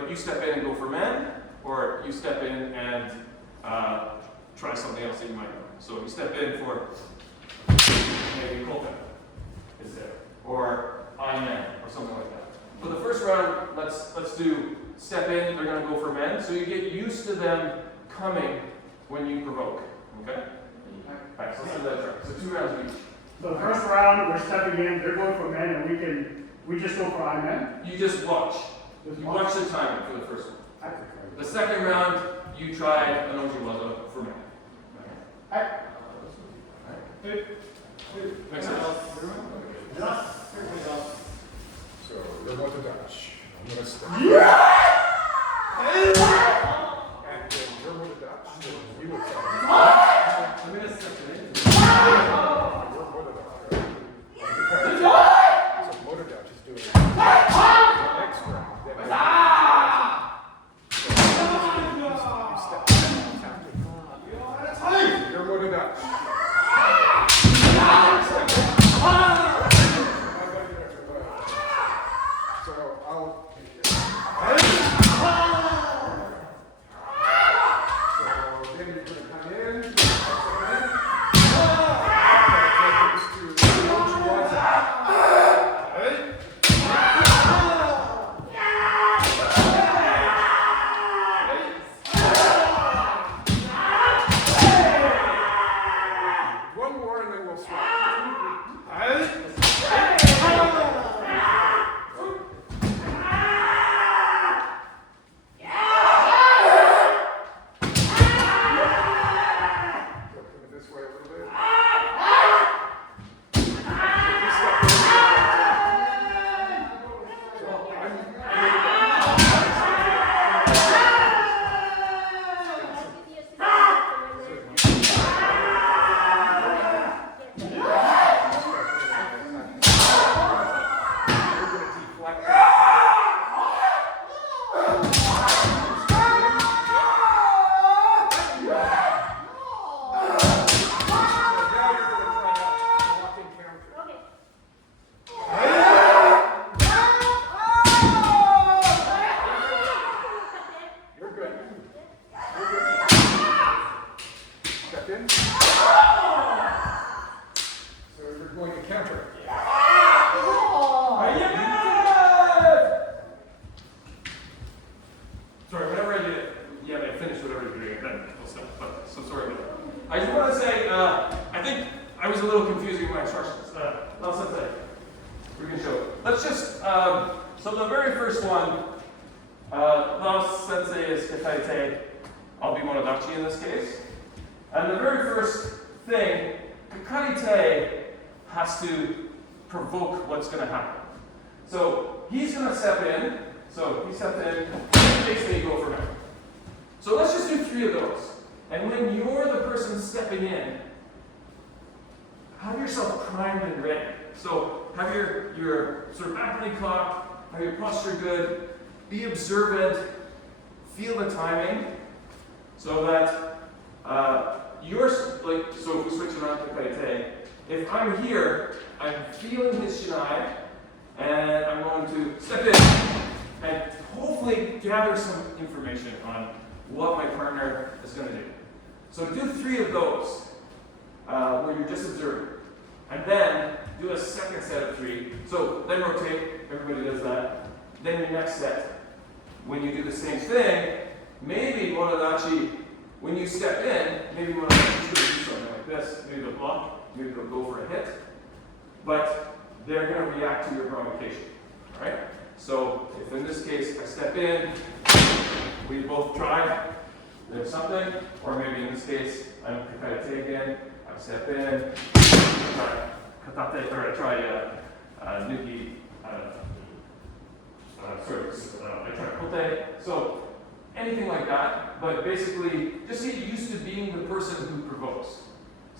you step in and go for men, or you step in and try something else that you might know. So you step in for maybe Koka is there, or Iman, or something like that. For the first round, let's do step in, they're going to go for men, so you get used to them coming when you provoke, okay? Alright, so let's do that try. So 2 rounds each. So the first round, we're stepping in, they're going for men, and we just go for I men. You just watch. Just You watch. watch the timing for the first one. I prefer. The second round, you try an ojiwaza for men. Makes sense? So, you're going to dash. I'm going to step. And then you're going to dash. So you will tell me. I'm going to step in. You're going to dash. So motor dash is doing it. The next round, then you step in, tap it. You're going to dash. So I'll. So then you're going to come in. One more and then we'll swap. This way a little bit. I just want to say, I think I was a little confusing in my instructions. We can show it. Let's just, so the very first one, Lao Sensei is Kataite, I'll be Monodachi in this case. And the very first thing, Kataite has to provoke what's going to happen. So he's going to step in, so he stepped in, makes me go for him. So let's just do 3 of those. And when you're the person stepping in, have yourself primed and ready. So have your sort of back leg cocked, have your posture good, be observant, feel the timing, so that so if we switch around to Kaite, if I'm here, I'm feeling his shinai, and I'm going to step in and hopefully gather some information on what my partner is going to do. So do 3 of those where you're just observing. And then do a second set of 3. So then rotate, everybody does that. Then your next set. When you do the same thing, maybe Monodachi, when you step in, maybe Monodachi's going to do something like this. Maybe they'll block, maybe they'll go for a hit. But they're going to react to your provocation. All right? So if in this case I step in, we both try, there's something, or maybe in this case I'm kakarete again, I step in, katate, or I try nuki, I try kote. So anything like that, but basically just get used to being the person who provokes.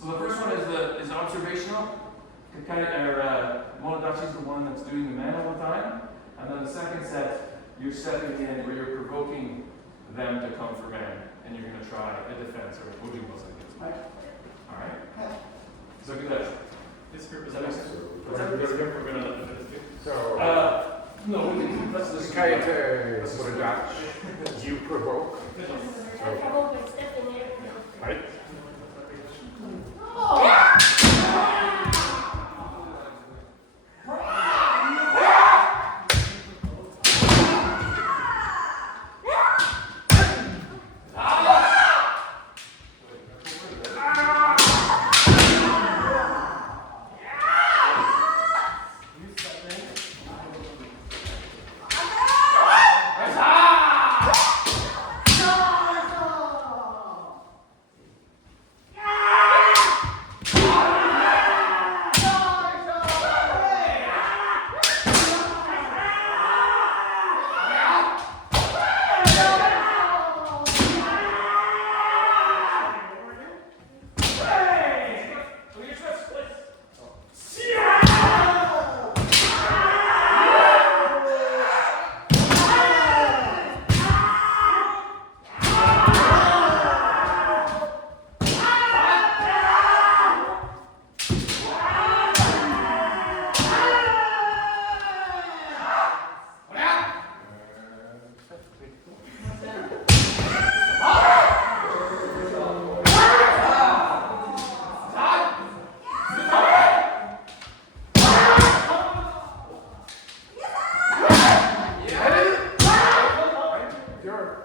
So the first one is observational. Monodachi is the one that's doing the man all the time. And then the second set, you're stepping in where you're provoking them to come for man. And you're going to try a defense or a moving against. Alright? So good that. This group is That makes next. sense. We're going to let them do. So, No, we can, let's just. Kaite Monodachi, you provoke. I have trouble with stepping in. Right?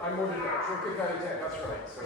I'm more than that. Short Kaite, that's right. So,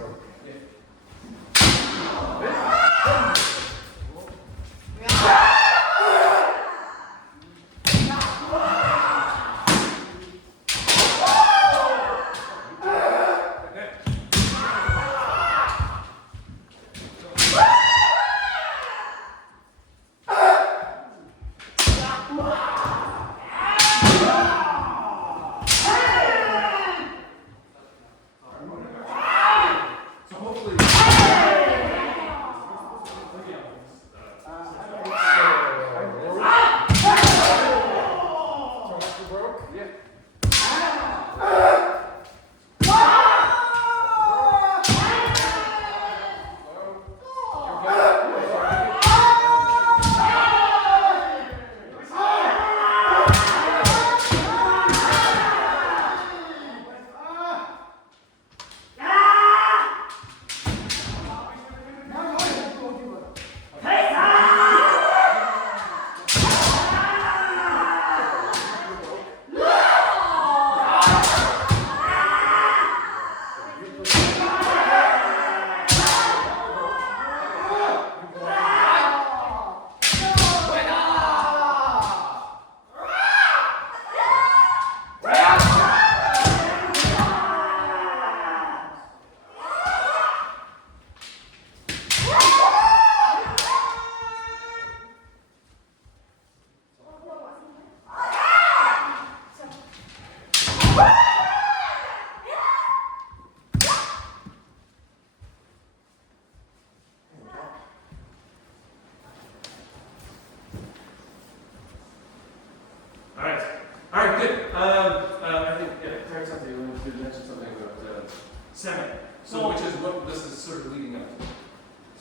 Alright, good. I think, yeah, Terry something you wanted to mention something about salmon. So, which is what this is sort of leading up to.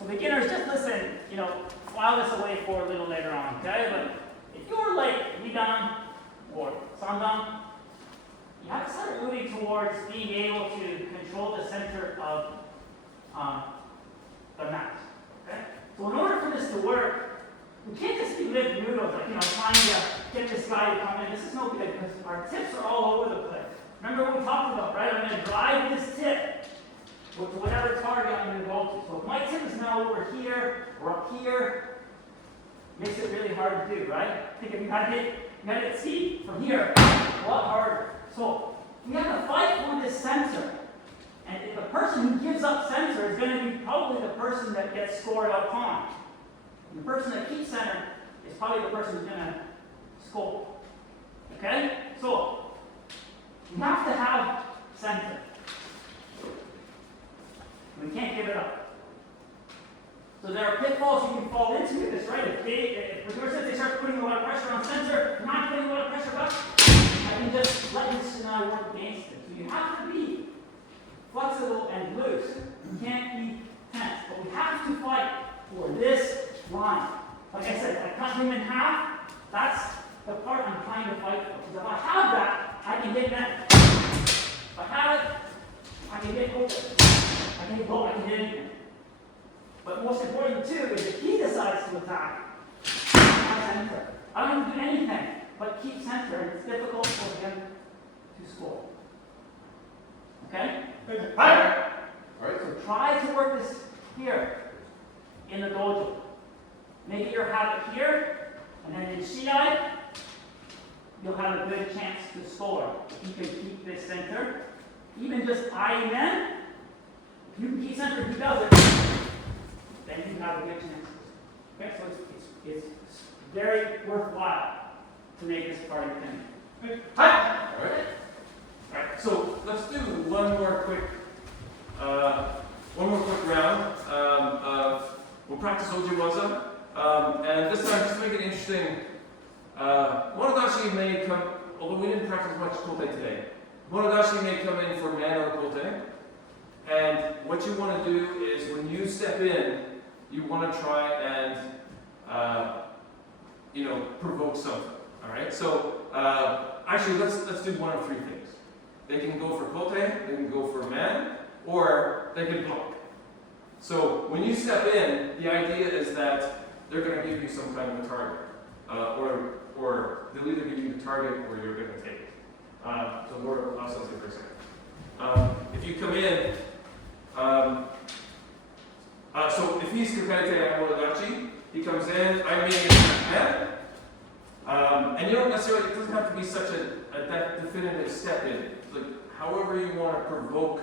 So beginners, just listen, file this away for a little later on, okay? But if you're like Ridan or Sandan, you have to start moving towards being able to control the center of the mat, okay? So in order for this to work, we can't just be lift noodles, trying to get this guy to come in. This is no good because our tips are all over the place. Remember what we talked about, right? I'm going to drive this tip to whatever target I'm going to go to. So if my tip is now over here or up here, makes it really hard to do, right? I think if you got it, see, from here, a lot harder. So we have to fight for this center. And if the person who gives up center is going to be probably the person that gets scored out on. And the person that keeps center is probably the person who's going to score. Okay? So, we have to have center. We can't give it up. So there are pitfalls you can fall into with this, right? If they start putting a lot of pressure on center, not putting a lot of pressure up, I can just let this scenario work against it. So you have to be flexible and loose. You can't be tense. But we have to fight for this line. Like I said, I cut him in half. That's the part I'm trying to fight for. Because if I have that, I can get that. If I have it, I can get open. I can go, I can hit anything. But most important too is if he decides to attack, I center. I don't have to do anything but keep center, and it's difficult for him to score. Okay? Alright, So try to work this here in the dojo. Maybe you'll have it here, and then in Shiai, you'll have a good chance to score. If you can keep this center, even just eyeing them, if you can keep center, if he does it, then you have a good chance. Okay, so it's very worthwhile to make this part of the thing. Alright, so let's do one more quick round of, we'll practice Ojiwaza, and this time just to make it interesting, Monodachi may come, although we didn't practice much kote today, Monodachi may come in for man or kote, and what you want to do is when you step in, you want to try and provoke something. All right. So actually, let's do one of three things. They can go for kote, they can go for man, or they can block. So when you step in, the idea is that they're going to give you some kind of a target, or they'll either give you the target or you're going to take it. So Laura, I'll say for a second. If you come in, so if he's Kakarite Amodachi, he comes in, I mean, man, and you don't necessarily, it doesn't have to be such a definitive step in. Like, however you want to provoke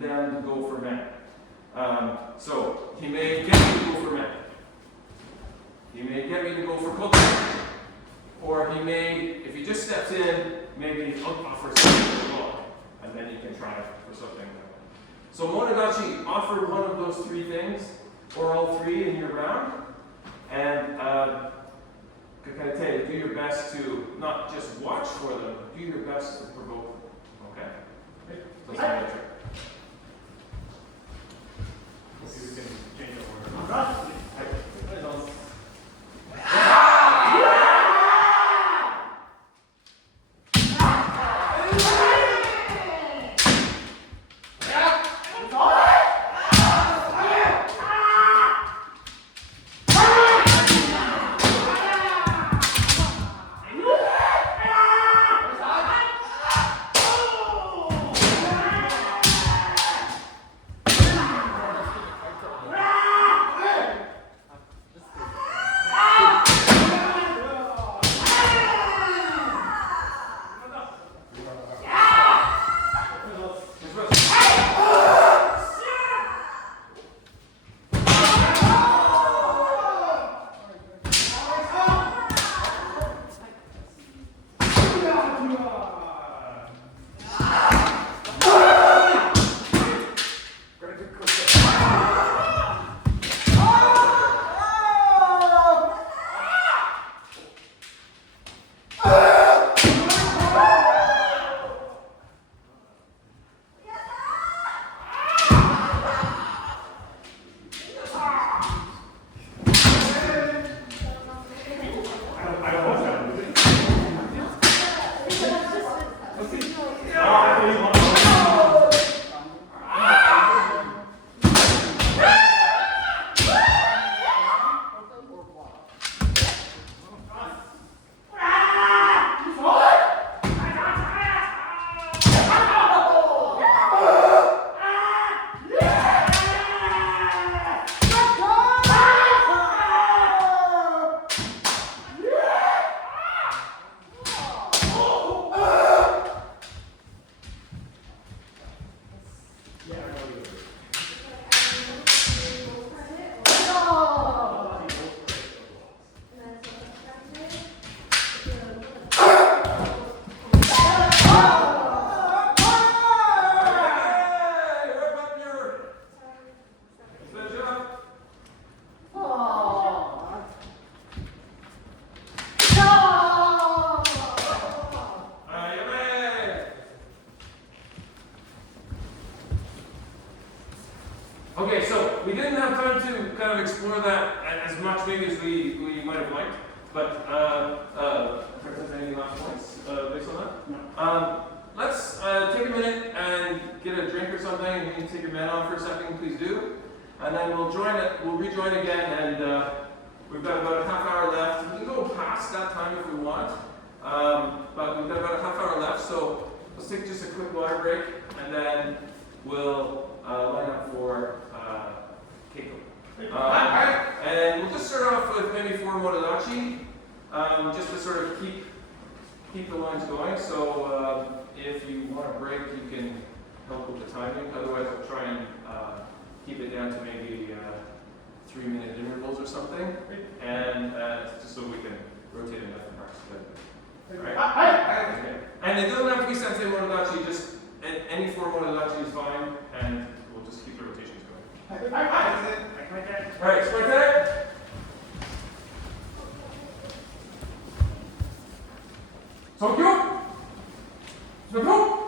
them to go for man. So he may get me to go for man. He may get me to go for kote. Or he may, if he just steps in, maybe offer something to block, and then you can try for something. So Monodachi, offer one of those three things, or all three in your round, and Kakarite, do your best to not just watch for them, but do your best to provoke them. Okay? Let's have a trick. Let's see if we can change the order. Okay, so we didn't have time to kind of explore that as much maybe as we might have liked, but any last points based on that? No. Let's take a minute and get a drink or something. If you need to take your men off for a second, please do. And then we'll rejoin again, and we've got about a half hour left. We can go past that time if we want, but we've got about a half hour left, so let's take just a quick water break, and then we'll line up for Keiko. And we'll just start off with maybe 4 motodachi, just to sort of keep the lines going. So if you want a break, you can help with the timing. Otherwise, I'll try and keep it down to maybe 3-minute intervals or something, and just so we can rotate in different parts. Right? Okay. And it doesn't have to be sensei motodachi, just any 4 motodachi is fine, and we'll just keep the rotations going. Alright, so like that. Tokyo! Tokyo!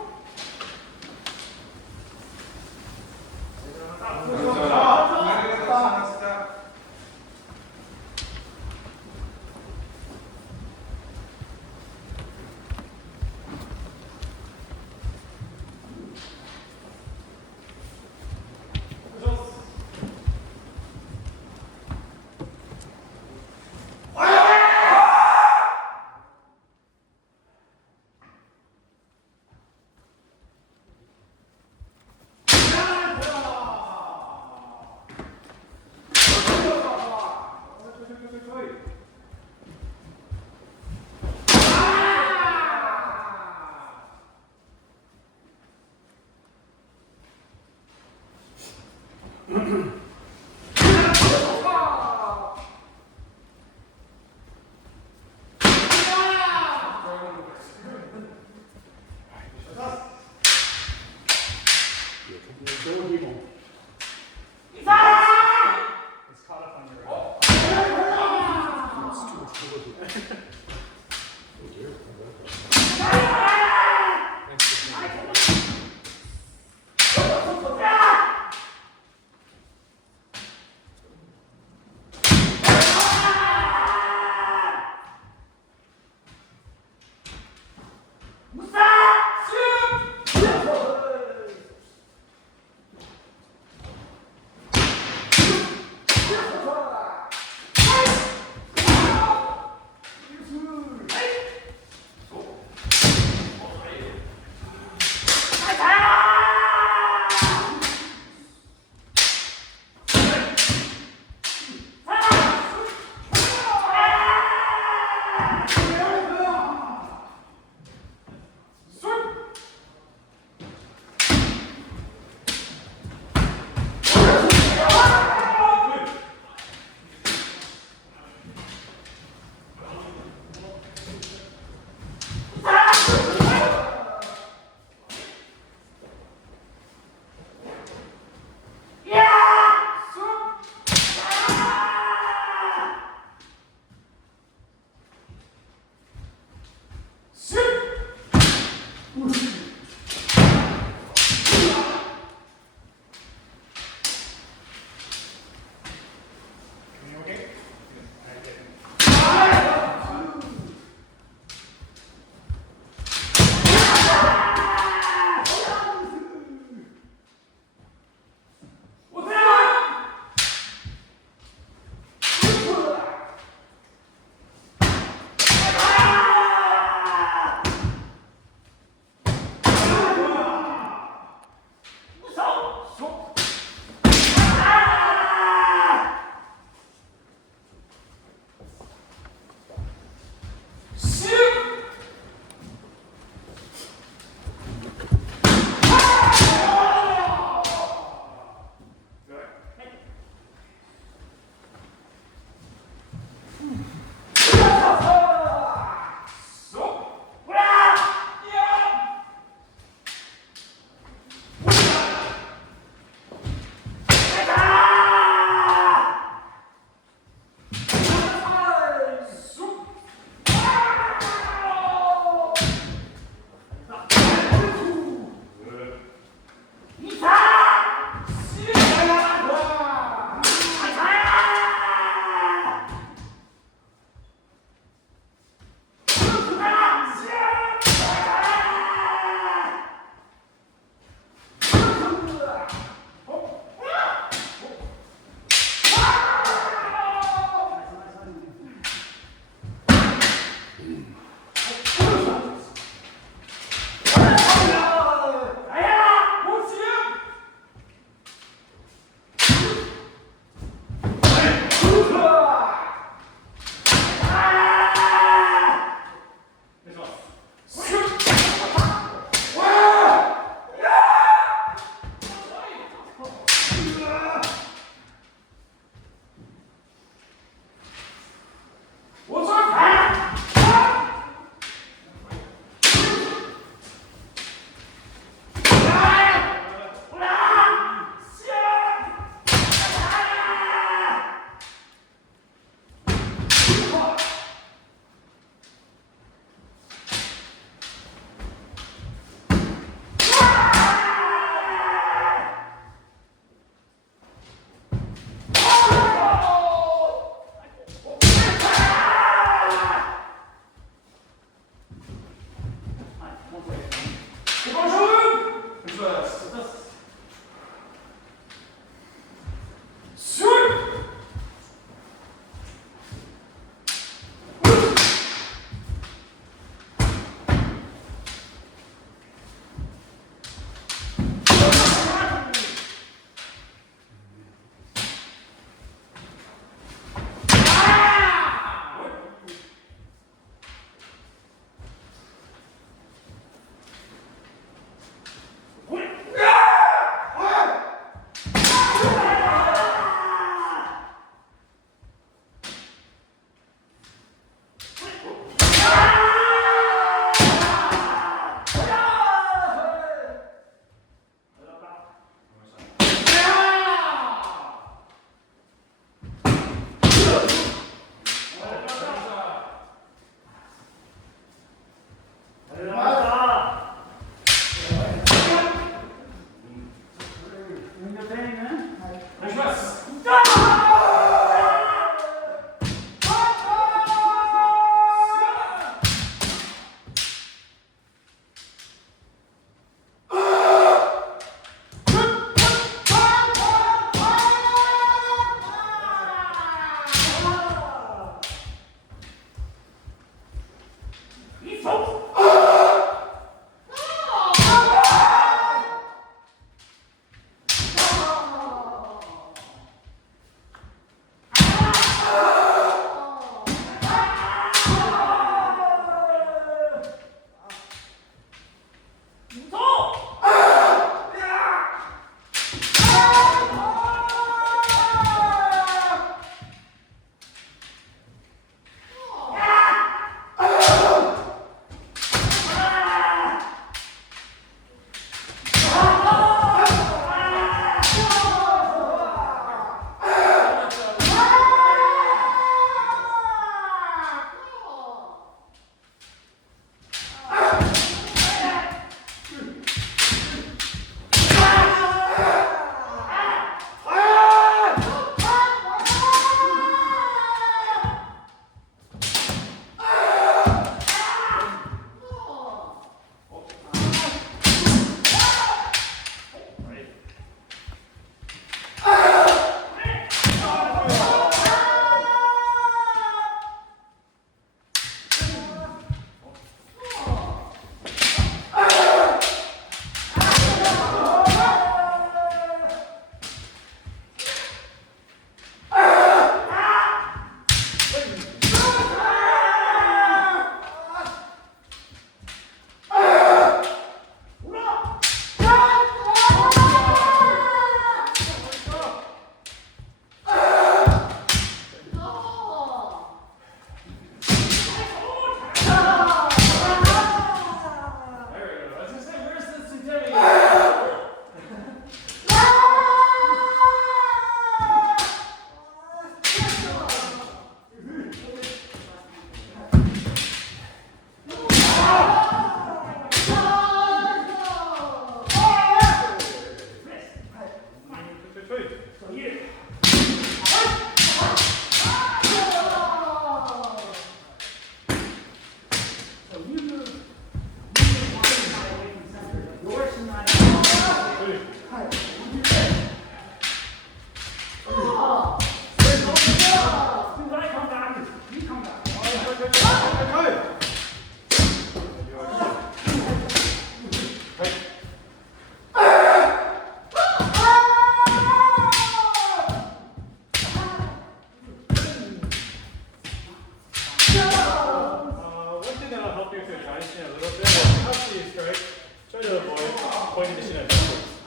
ポイントにしないと。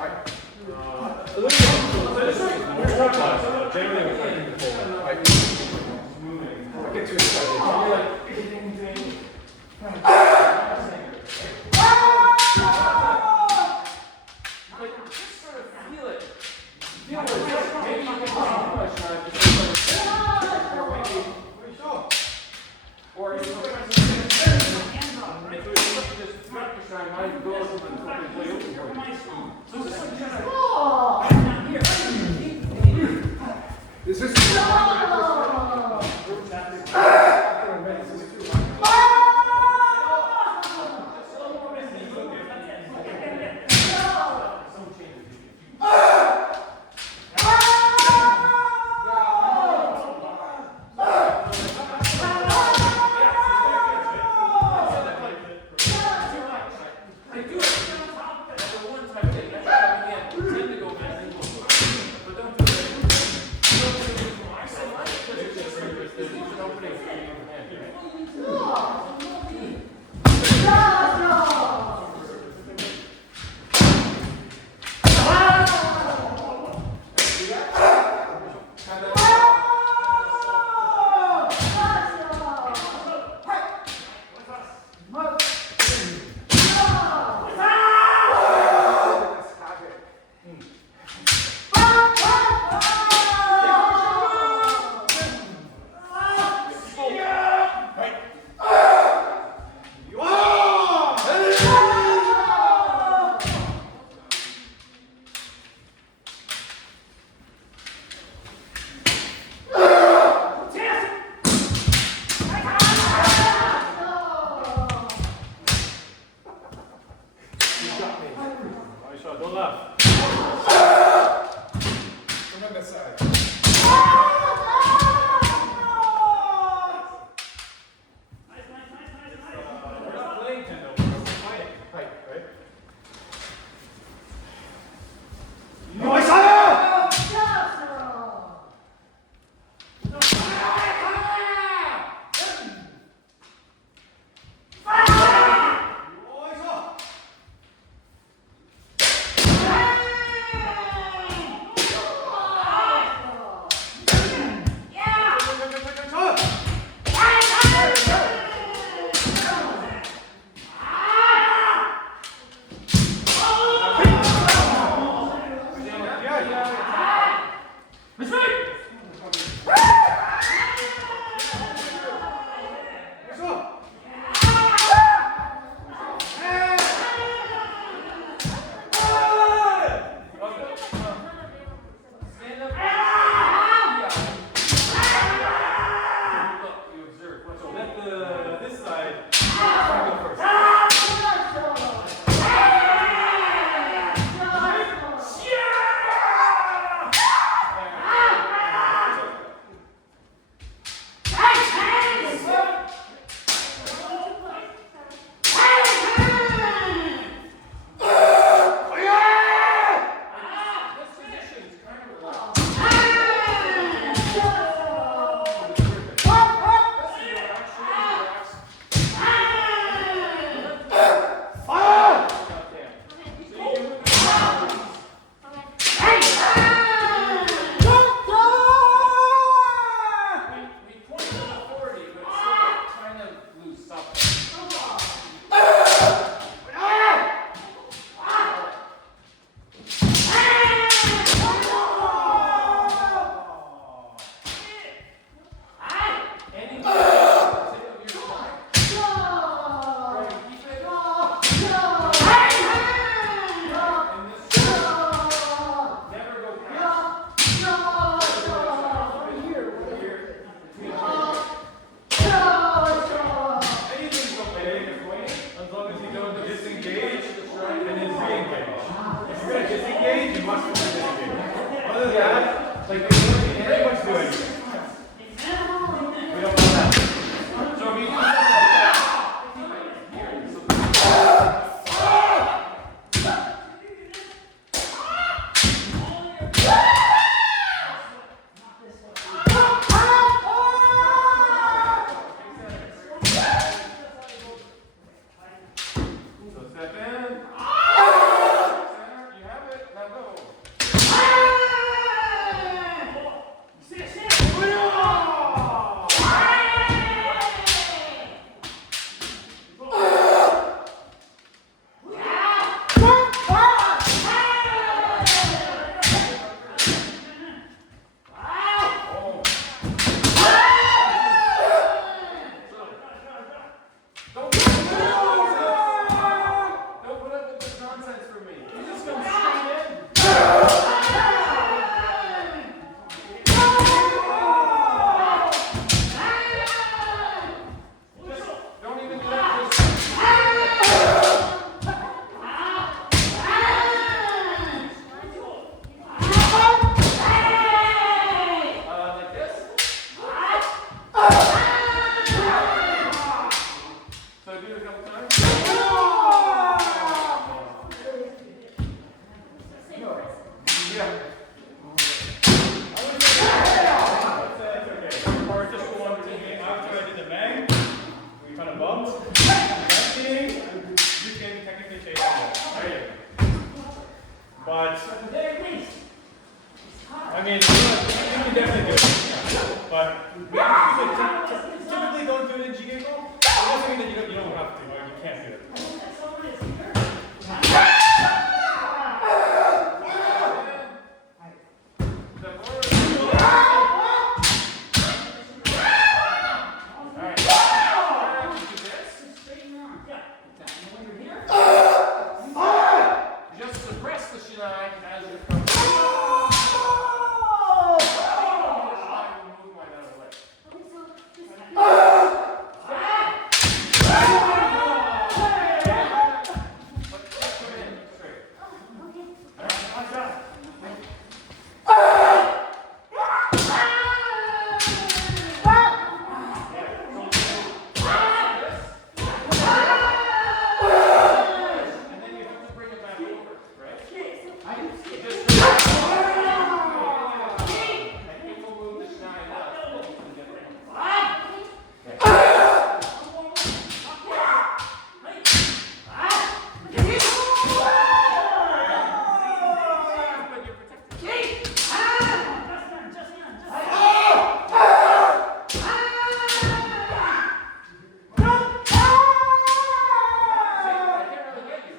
はい。Generally, we're trying to control. Right. I get too excited. You're like, just sort of feel it. Feel it. Maybe you can push too much now. Or you can if we just practice our mind goes and play open for you. So this is just This is Don't laugh. Come on that side. We're not playing Nintendo, we're fighting. Fight, right? But There, please. I mean, you can definitely do it. But typically don't do it in Jigeko. It doesn't mean that you don't have to, or you can't do it. Someone is here. Just suppress the shinai as you're coming. Move mine out of the way. Okay, so just Come in, straight. okay. And then you have to bring it back over, right? I can see it. Just and it will move the shinai enough that you can get it. But you're protected. I can't really get you.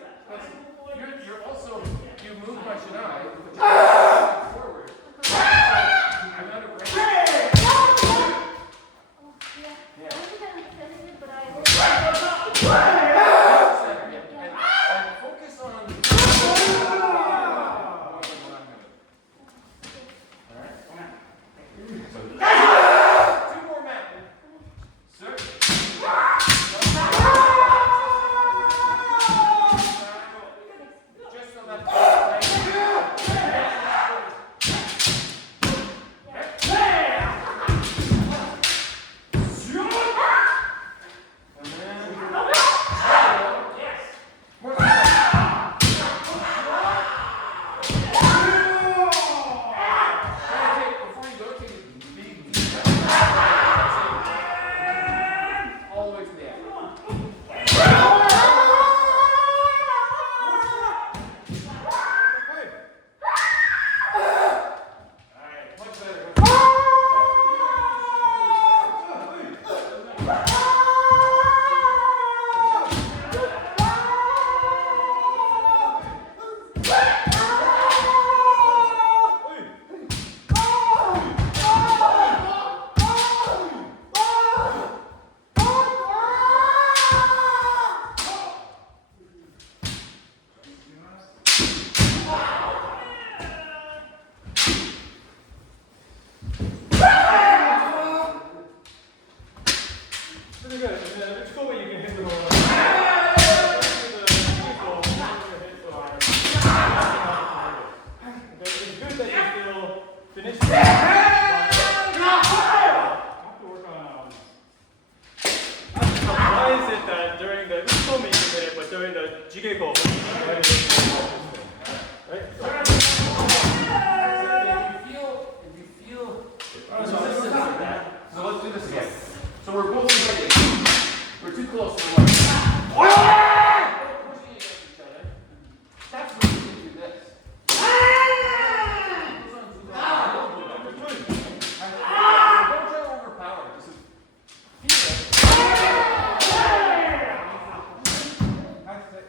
Because you're also, you moved my shinai, but you're moving forward. I'm out of range. Yeah. I don't think I'm defending it, but I will. And focus on. Alright. Two more men. Sir. Just on that all the way to the end. Alright, much better. Pretty good. It's cool when you can hit the ball. It's good that you still finish. I have to work on. Why is it that during the you told me you did it, but during the Jigeko, why did it right? If you feel resistance like that, so let's do this again. So we're both ready. We're too close to one. Pushing against each other. That's when you can do this. Don't try to overpower. Just feel it. That's it.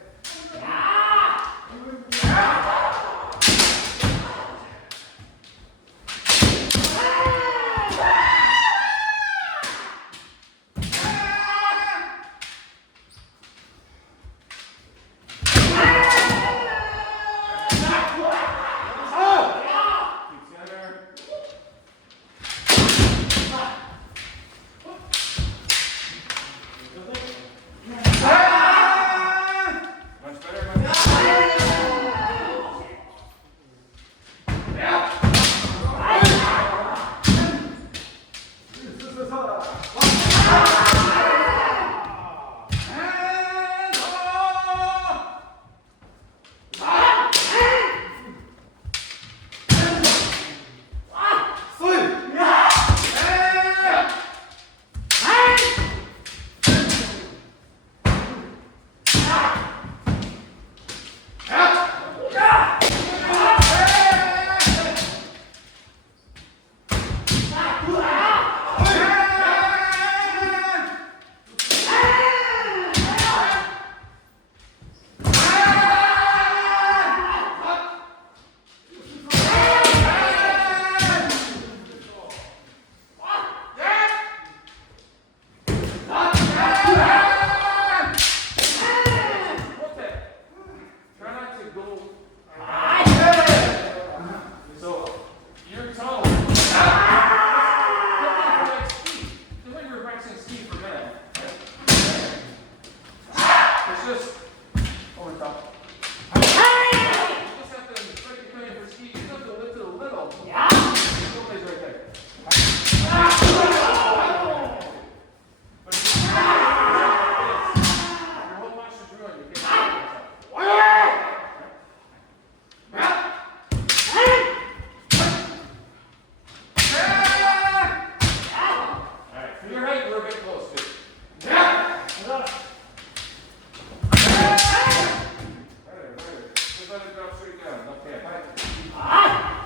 up, straight down. Okay.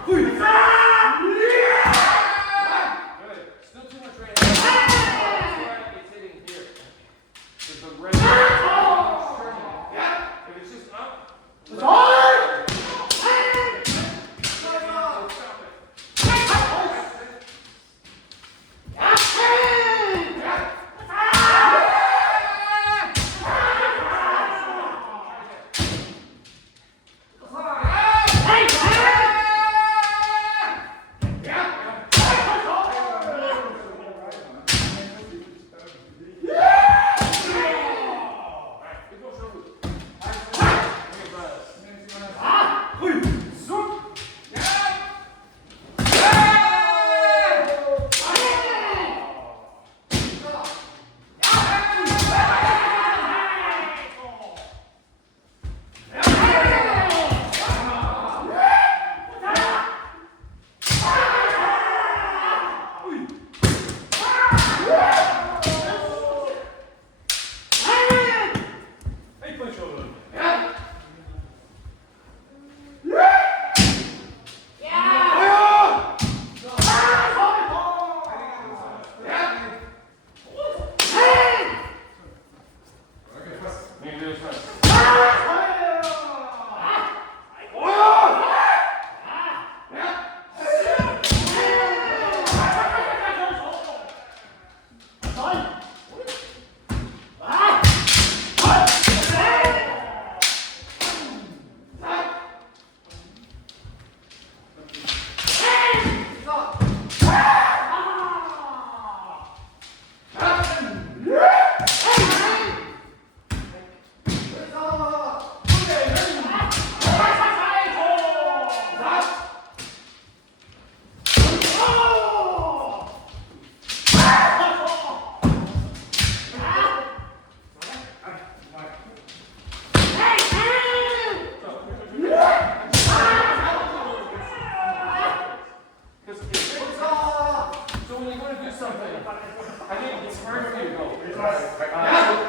Good. Still too much right hand. It's hitting here. There's the right hand turning. If it's just up. It's hard! Stop it.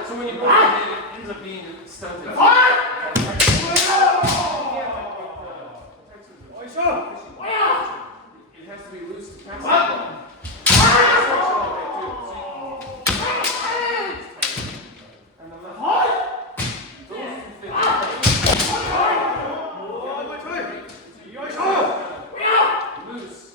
So when you go, it ends up being stunted. It has to be loose to pass the ball. And the left. Those two fit. Loose.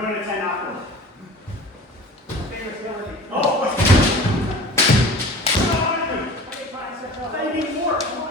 going to 10 afterwards. Favorite ability. Oh, what's Okay, fine, step up. I need more. Come on.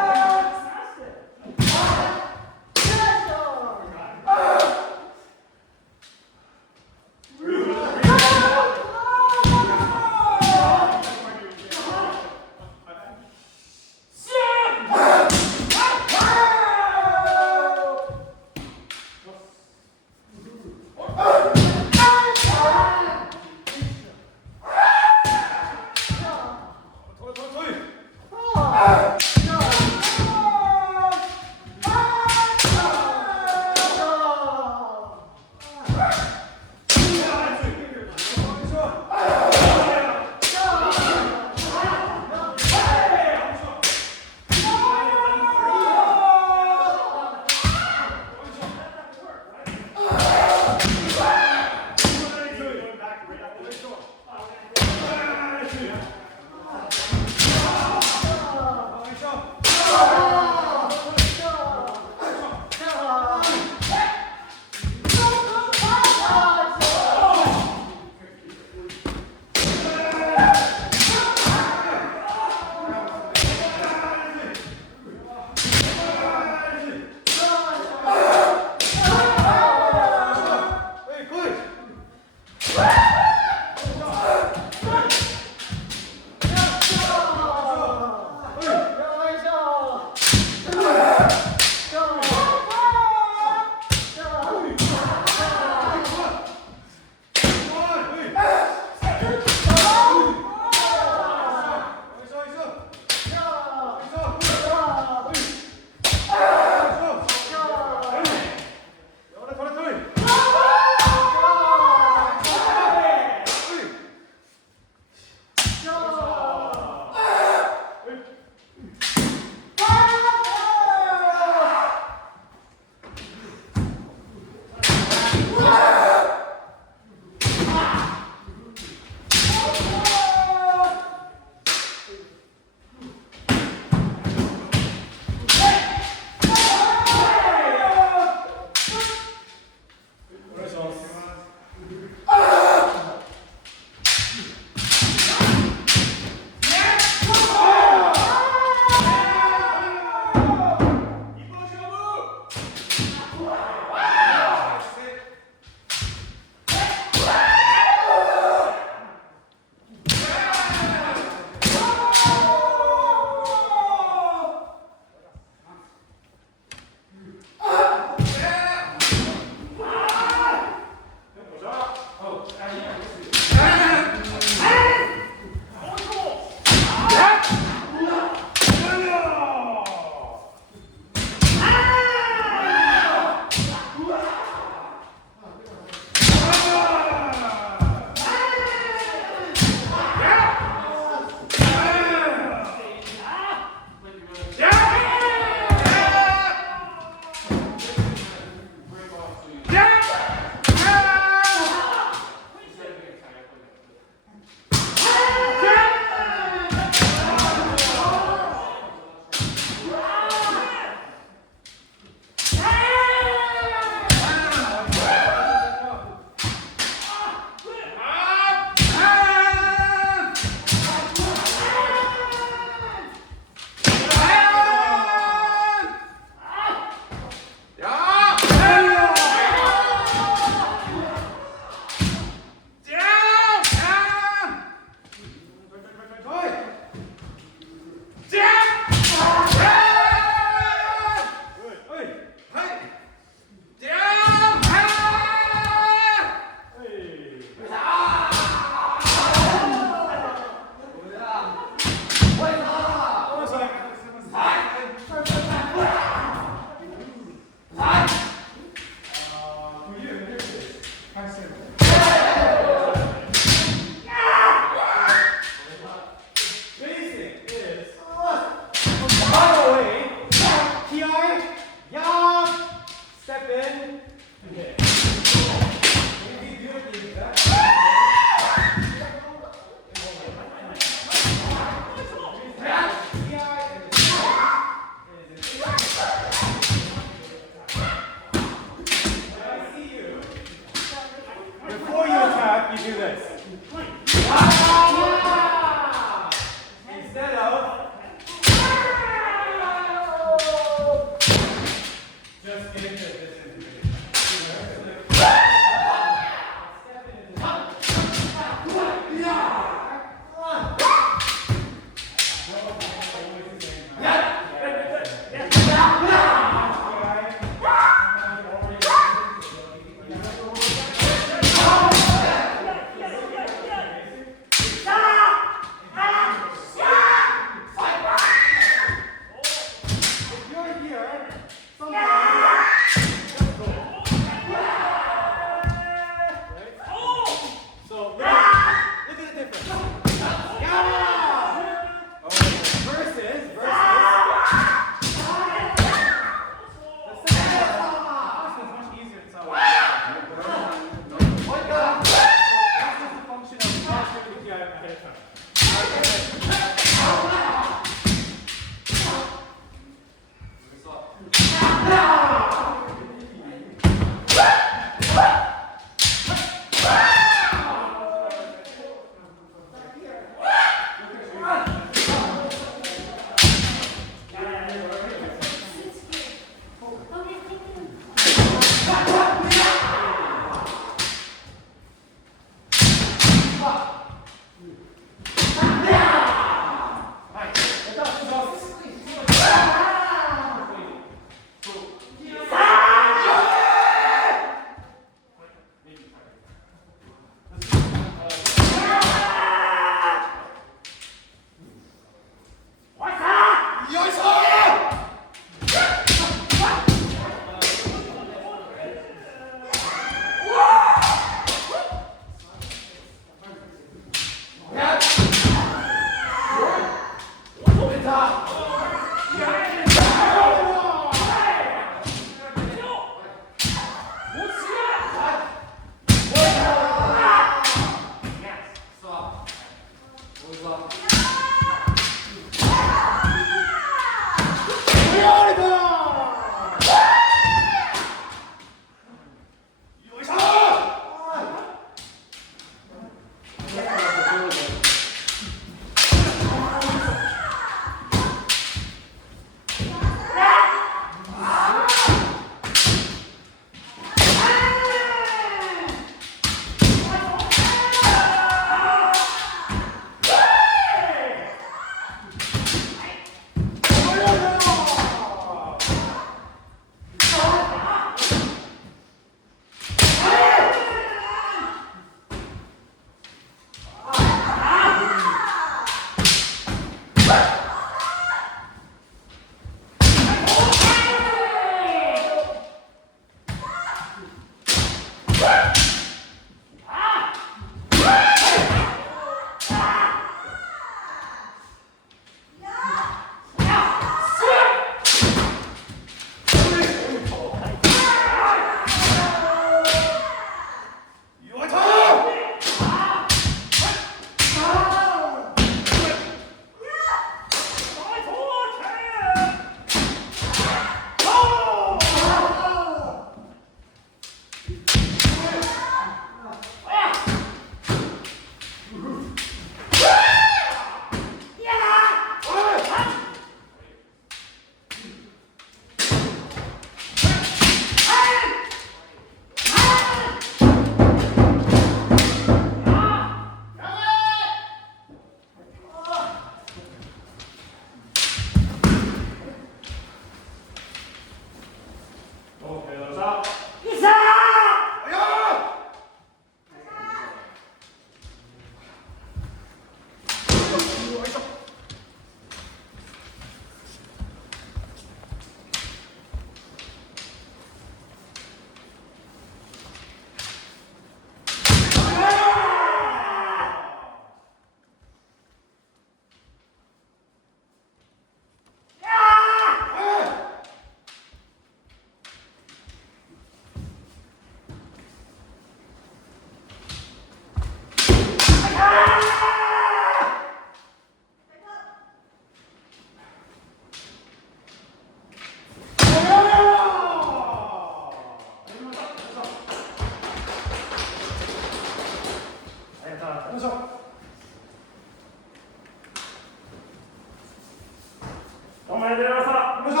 前ではさ、よいしょ。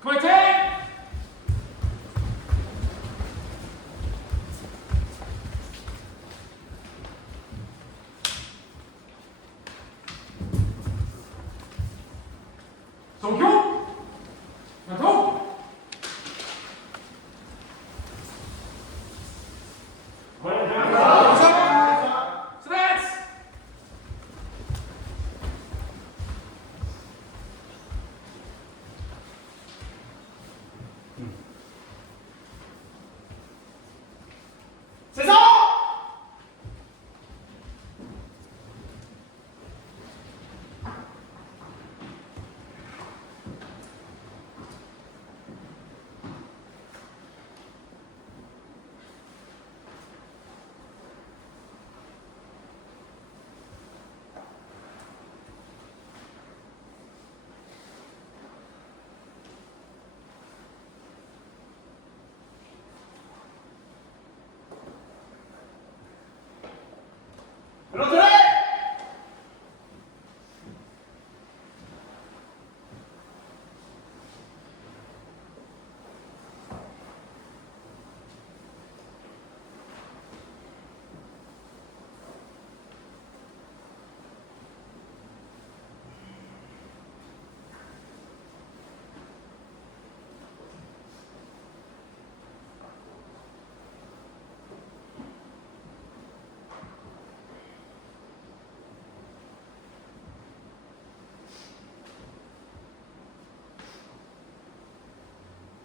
Come on, take! Tokyo! Nato! Stretch!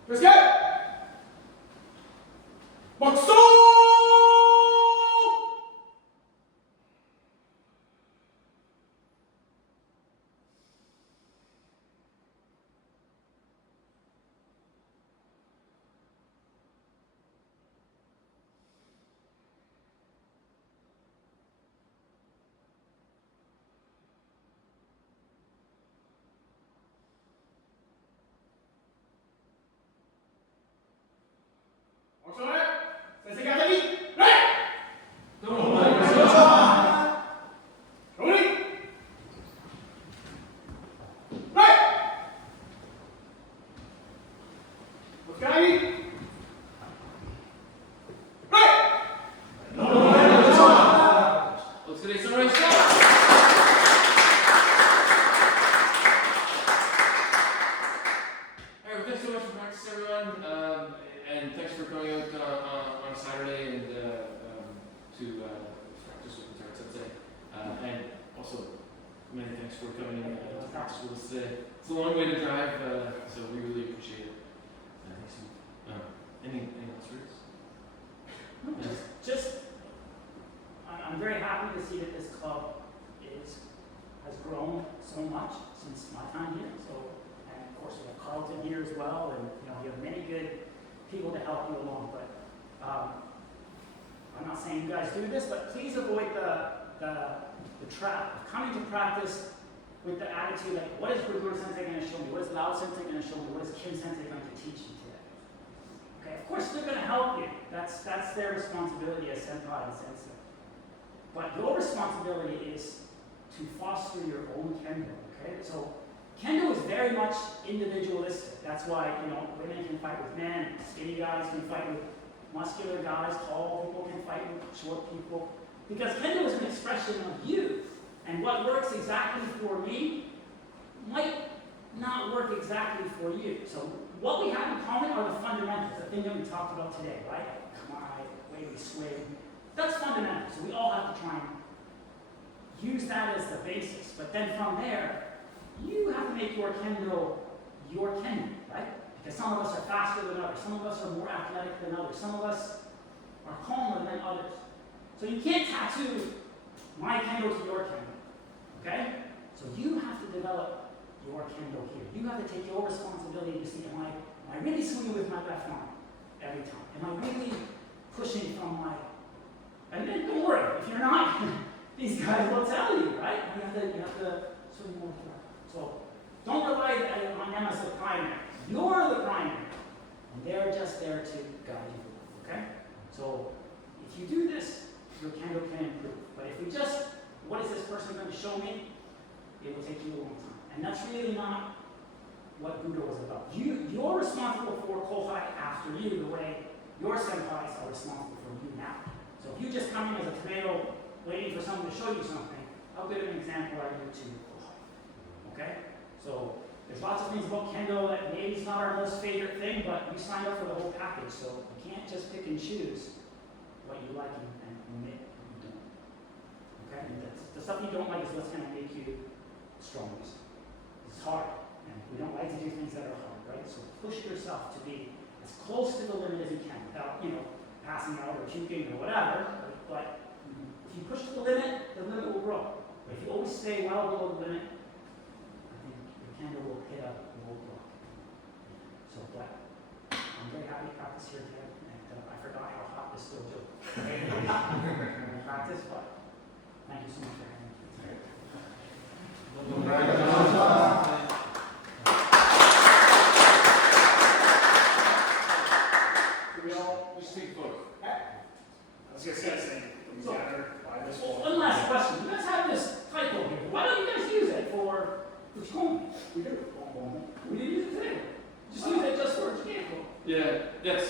Let's go! Boxo! Let's get a sunrise shot. All right, well, thanks so much for practice, everyone, and thanks for coming out on a Saturday and to practice with the I'd say. And also, many thanks for coming in to practice with us today. It's a long way to drive, so we really appreciate it. Anything else, Ruth? Yes. Just, I'm very happy to see that this club has grown so much since my time here. So, and of course we have Carlton here as well, and you have many good people to help you along. But I'm not saying you guys do this, but please avoid the trap of coming to practice with the attitude like, what is Rigor Sensei going to show me? What is Lao Sensei going to show me? What is Kim Sensei going to teach me today? Okay, of course they're going to help you. That's their responsibility as senpai and sensei. But your responsibility is to foster your own kendo. Okay, so kendo is very much individualistic. That's why women can fight with men, skinny guys can fight with muscular guys, tall people can fight with short people. Because kendo is an expression of you, and what works exactly for me might not work exactly for you. So what we have in common are the fundamentals, the thing that we talked about today, right? Kamai, the way we swing. That's fundamental. So we all have to try and use that as the basis. But then from there, you have to make your kendo, right? Because some of us are faster than others. Some of us are more athletic than others. Some of us are calmer than others. So you can't tattoo my kendo to your kendo, okay? So you have to develop your kendo here. You have to take your responsibility to see, am I really swinging with my left arm every time? Am I really pushing from my... And then don't worry, if you're not, these guys will tell you, right? You have to swing more with your left. So don't rely on them as the primary. You're the primary. And they're just there to guide you, okay? So if you do this, your kendo can improve. But if we just, what is this person going to show me? It will take you a long time. And that's really not what Buddha was about. You're responsible for kohai after you, the way your senpais are responsible for you now. So if you just come in as a tomato waiting for someone to show you something, how good of an example are you to your kohai? Okay? So there's lots of things about kendo that maybe it's not our most favorite thing, but you signed up for the whole package, so you can't just pick and choose what you like and omit what you don't. Okay? And the stuff you don't like is what's going to make you strongest. It's hard, and we don't like to do things that are hard, right? So push yourself to be as close to the limit as you can without, passing out or puking or whatever. But if you push to the limit will grow. But if you always stay well below the limit, I think your kendo will hit a roadblock. So, but I'm very happy to practice here today, and I forgot how hot this still is. Practice, but thank you so much for having me. We all just take a photo. I was just gonna say, we gather by this wall. One last question. You guys have this typo here. Why don't you guys use it for Uchikomi? We do. We didn't use it today. Just use it just for Uchikomi. Yeah, yes.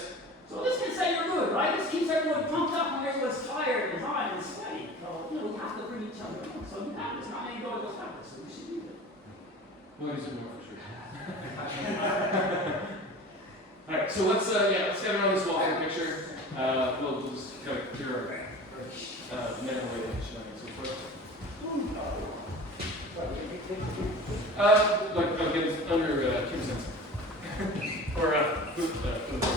So this can say you're good, right? This keeps everyone pumped up when everyone's tired and hot and sweaty. So, we have to bring each other on. So you have this. Not many dogs have this, so we should use it. We'll use it more for sure. All right, so let's gather around this wall for a picture. We'll just kind of clear our mental way and so forth. Like, again, under 2 cents. Or food.